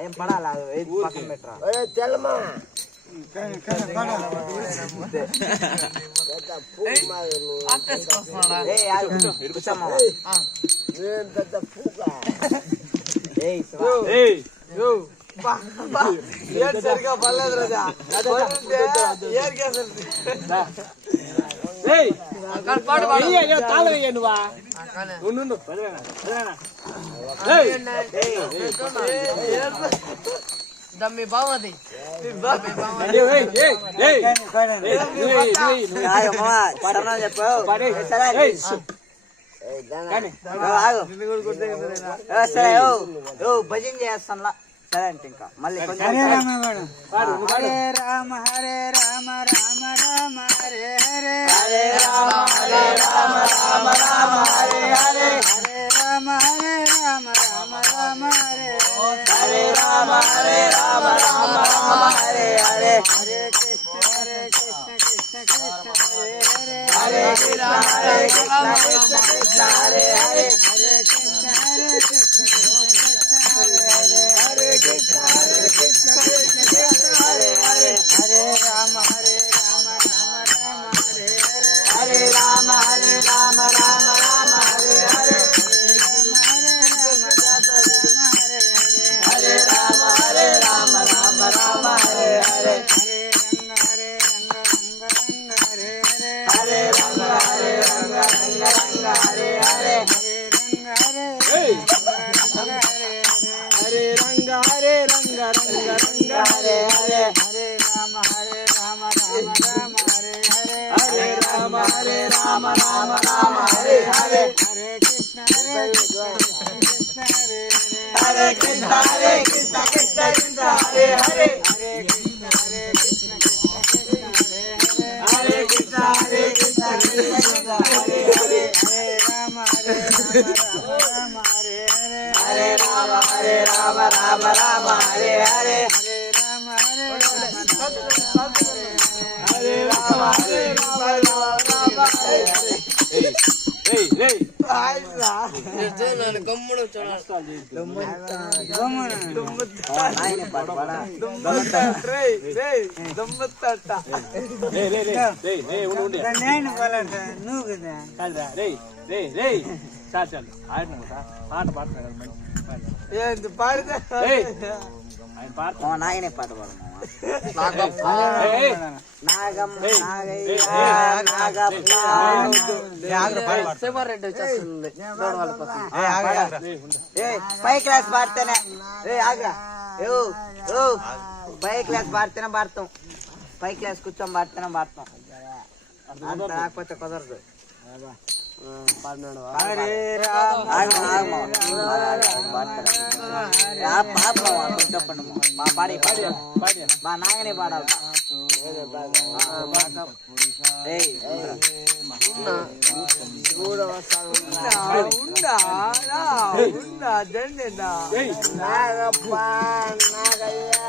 ఏం పడాలా పక్కన పెట్టరా తెల్లమా సరిగా పర్లేదు రాజా తాళం వేయ నువ్వా దమ్మి బాగుంది సరే భజన చేస్తాను సరే అంటే ఇంకా మళ్ళీ హరే రామ హరే రామ రామ రామ హరే హరే హరే రామ హరే రామ రామ రామ హరే హరే హరే రామ హరే రామ రామ రామ హరే హరే రామ హరే రామ రామ రామ హరే హరే హరే కృష్ణ కృష్ణ కృష్ణ హరే హరే హరే కృష్ణ కృష్ణ కృష్ణ హరే హరే హరే కృష్ణ కృష్ణ హరే కృష్ణ హరే కృష్ణ కృష్ణ హరే హరే హరే రామ హరే రామ రామ రామ హరే హరే హరే రామ హరే రామ రామ రామ హరే హరే హరే రామ హరే రామ రామ రామ హరే హరే హరే రంగ హరే రంగ రంగ రంగ హరే హరే హరే రంగ హరే రంగ రంగ రంగ హరే హరే హరే రామ హరే రామ రామ రామ హరే హరే హరే రామ హరే రామ రామ రామ హరే హరే హరే కృష్ణ కృష్ణ హరే హరే కృష్ణ కృష్ణ కృష్ణ హరే హరే హరే కృష్ణ కృష్ణ కృష్ణ హరే కృష్ణ హరే కృష్ణ కృష్ణ హరే హరే హరే రామ హరే రామ హరే హరే హరే రామ హరే రామ రామ రామ హరే హరే హరే రామ హరే రామ హరే రామ రామ హరే హరే గమ్ముడు చాలు పాట పాడుతున్నాడు పాడితే ఆయన పాట నాయనే పాట పాడు పై క్లాస్ పాడితేనే ఆగ్రా పై క్లాస్ పాడితేనే పాడతాం పై క్లాస్ కూర్చొని పాడితేనే పాడతాం అంత రాకపోతే కుదరదు చెప్పండి మా పాడి మా నాయనే పాడాలి నాగప్ప నాగయ్య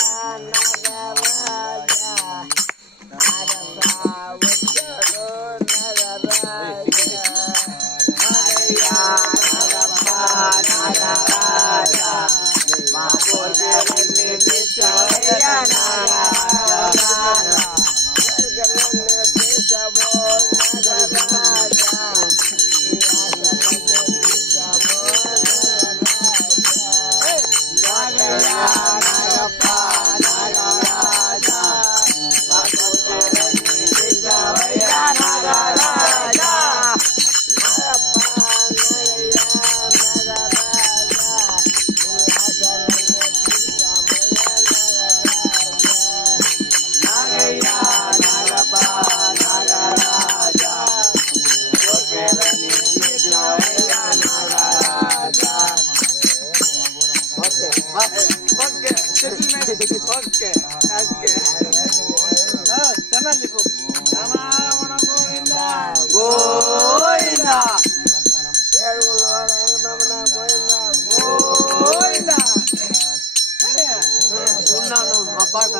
ఉన్నాను మా పాట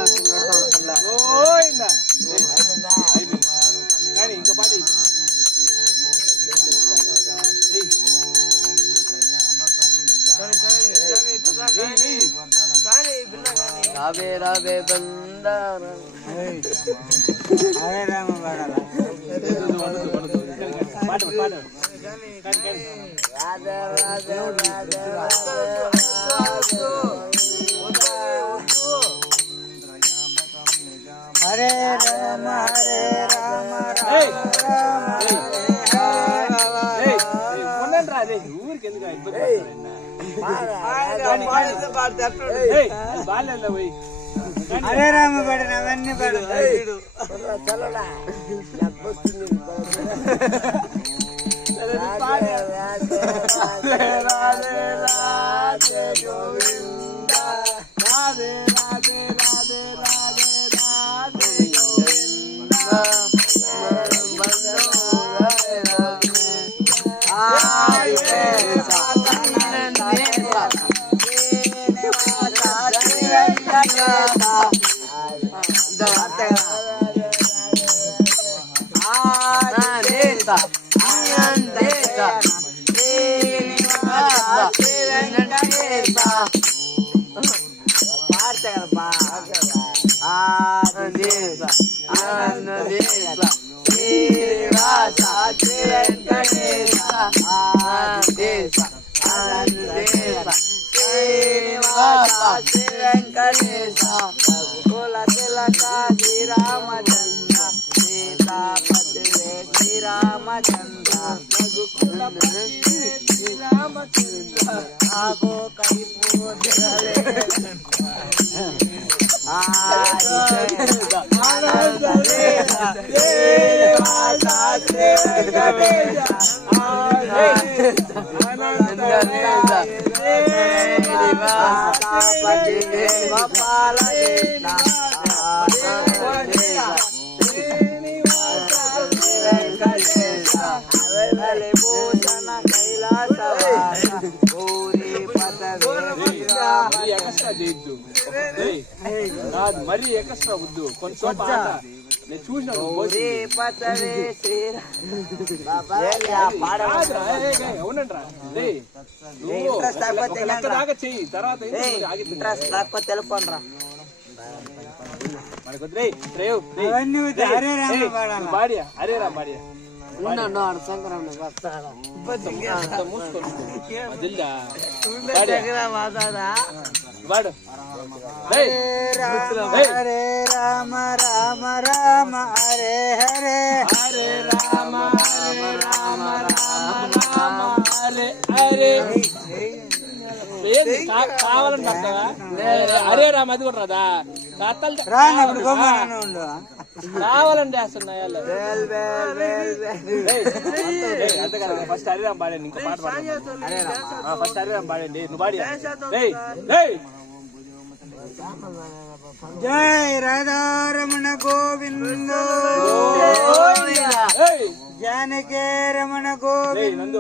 కానీ ఇంకో పాట రాబే రాబే బందార హరే రామ పాడాల పాట పాట హరే రామ ఊరికి ఎందుకు ఇబ్బంది బాల్యంలో పోయి హరే రామ పాడిన అవన్నీ పాడతాడు మరీ ఎక్స్ట్రా వద్దు కొంచెం నేను చూసిన అవునంట్రా లెక్క దాకా చెయ్యి తర్వాత తెలుపండి బాడియా హరే రా బాడియా వాడు హరే రామ రామ రామ హరే హరే హరే రామ హరే రామ రామ రామ హరే హరే కావాలంటే హరే రామ అది కూడా రాదా రానప్పుడు ఉండు కావాలంటే వేస్తున్నాయి అంతే కదా ఫస్ట్ హరిరామ్ పాడండి ఇంకో పాట పాడండి ఫస్ట్ హరిరామ్ పాడండి నువ్వు పాడి జై రాధారమణ గోవింద జానకే రమణ గోవింద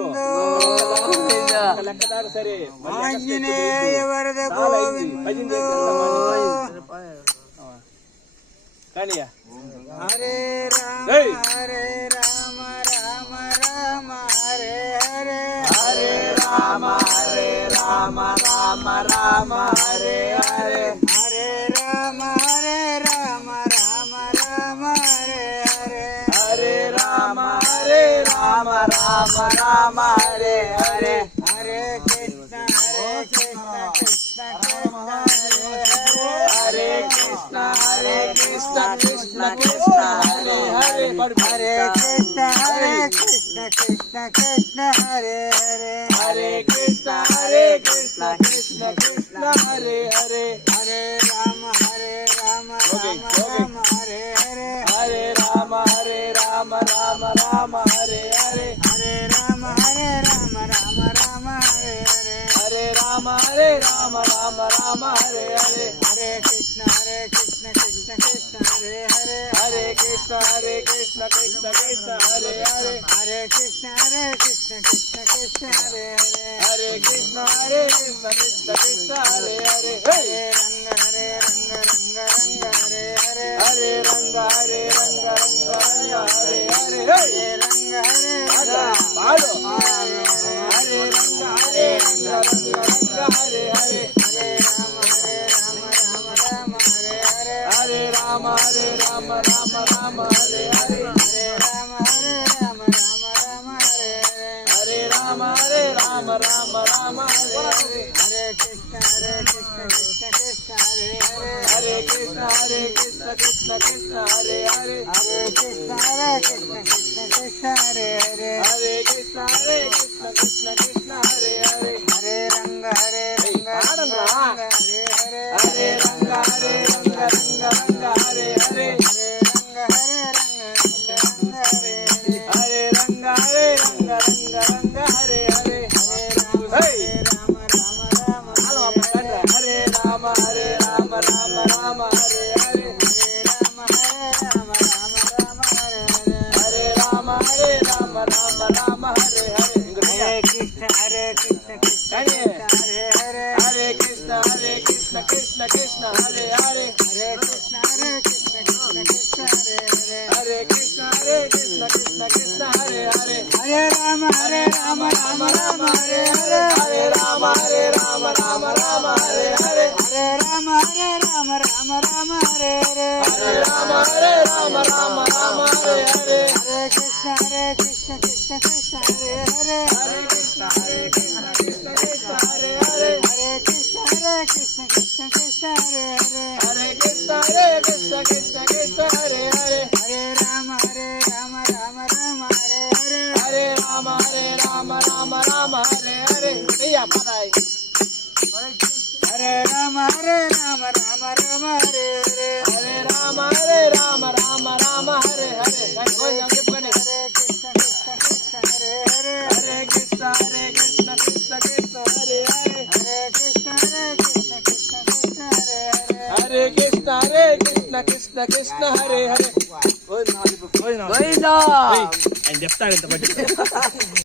సరే ఆంజనేయ వరద Govinda కానియా Hare Rama Hare Rama Rama Rama Hare Hare Hare Rama Hare Rama Rama Rama Hare Hare Hare Rama Hare Rama Rama Rama Hare Hare Hare Rama Hare Rama Rama Rama Hare Hare Hare Krishna Krishna Hare Krishna Hare Krishna Krishna Krishna Hare Hare Hare Krishna Krishna Krishna Hare Hare Hare Krishna Krishna Krishna Hare Hare Hare Rama Rama Rama Hare Hare Hare Rama Rama Rama Hare Hare Hare Rama Rama Rama Rama Hare Hare Hare Rama Rama Rama Rama Hare Hare Hare Hare Krishna Krishna Krishna Hare Hare Hare Krishna Krishna Krishna Hare Hare Hare Krishna Krishna Krishna Hare Hare Hare Krishna Krishna Krishna Hare Hare Hare Ranga Hare Ranga Ranga Ranga Hare Hare Hare Ranga Hare Ranga Ranga Ranga Hare Hare Hare Ranga Hare Ranga Hare Ranga Hare Ranga Ranga Hare Hare Hare Rama Hare Rama Rama Rama Hare Hare Hare Rama Hare Rama Rama Rama Hare Hare Hare Rama Hare Rama Rama Rama Hare Hare Hare Krishna Krishna Krishna Hare Hare Hare Krishna Krishna Krishna Hare Hare Hare Krishna Krishna Krishna Hare Hare Hare Krishna Krishna Krishna Hare Hare Hare Ranga Hare Ranga Ranga Hare Hare Hare Ranga Hare Ranga Ranga Ranga Hare Hare Hare Ranga Hare Ranga Ranga Hare Hare Ranga Hare Ranga Ranga Ranga Hare Hare Hare Rama Rama Rama Rama Hare Rama Hare Rama Rama Rama Hare Hare Hare Rama Hare Rama Rama Rama Hare Hare Hare Rama Hare Rama Rama Rama Hare Hare Hare Krishna Krishna Hare Hare Hare Krishna Krishna Krishna Hare Hare Hare Krishna Krishna Krishna Hare Hare Hare Krishna Krishna Krishna Hare Hare Hare Rama Hare Rama Rama Rama Hare Hare Hare Rama Hare Rama Rama Rama Hare Hare Hare Rama Hare Rama Rama Rama Hare Hare Hare Rama Hare Rama Rama Rama Hare Hare Hare Krishna Krishna Krishna Hare Hare Hare Krishna Krishna Krishna Hare Hare Hare Krishna Krishna Krishna Hare Hare Hare Krishna Krishna Krishna Hare Hare Hare Rama Hare Rama Rama Rama Hare Hare Hare Rama Hare Rama Rama Rama Hare Hare Hare Rama Hare Rama Rama Rama Hare Hare Hare Rama Hare Rama Rama Rama Hare Hare Hare Krishna Krishna Hare Hare Hare Krishna Krishna Krishna Hare Hare Hare Krishna Krishna Krishna Hare Hare Hare Krishna Krishna Hare Hare ఆయన చెప్తాడు ఇంత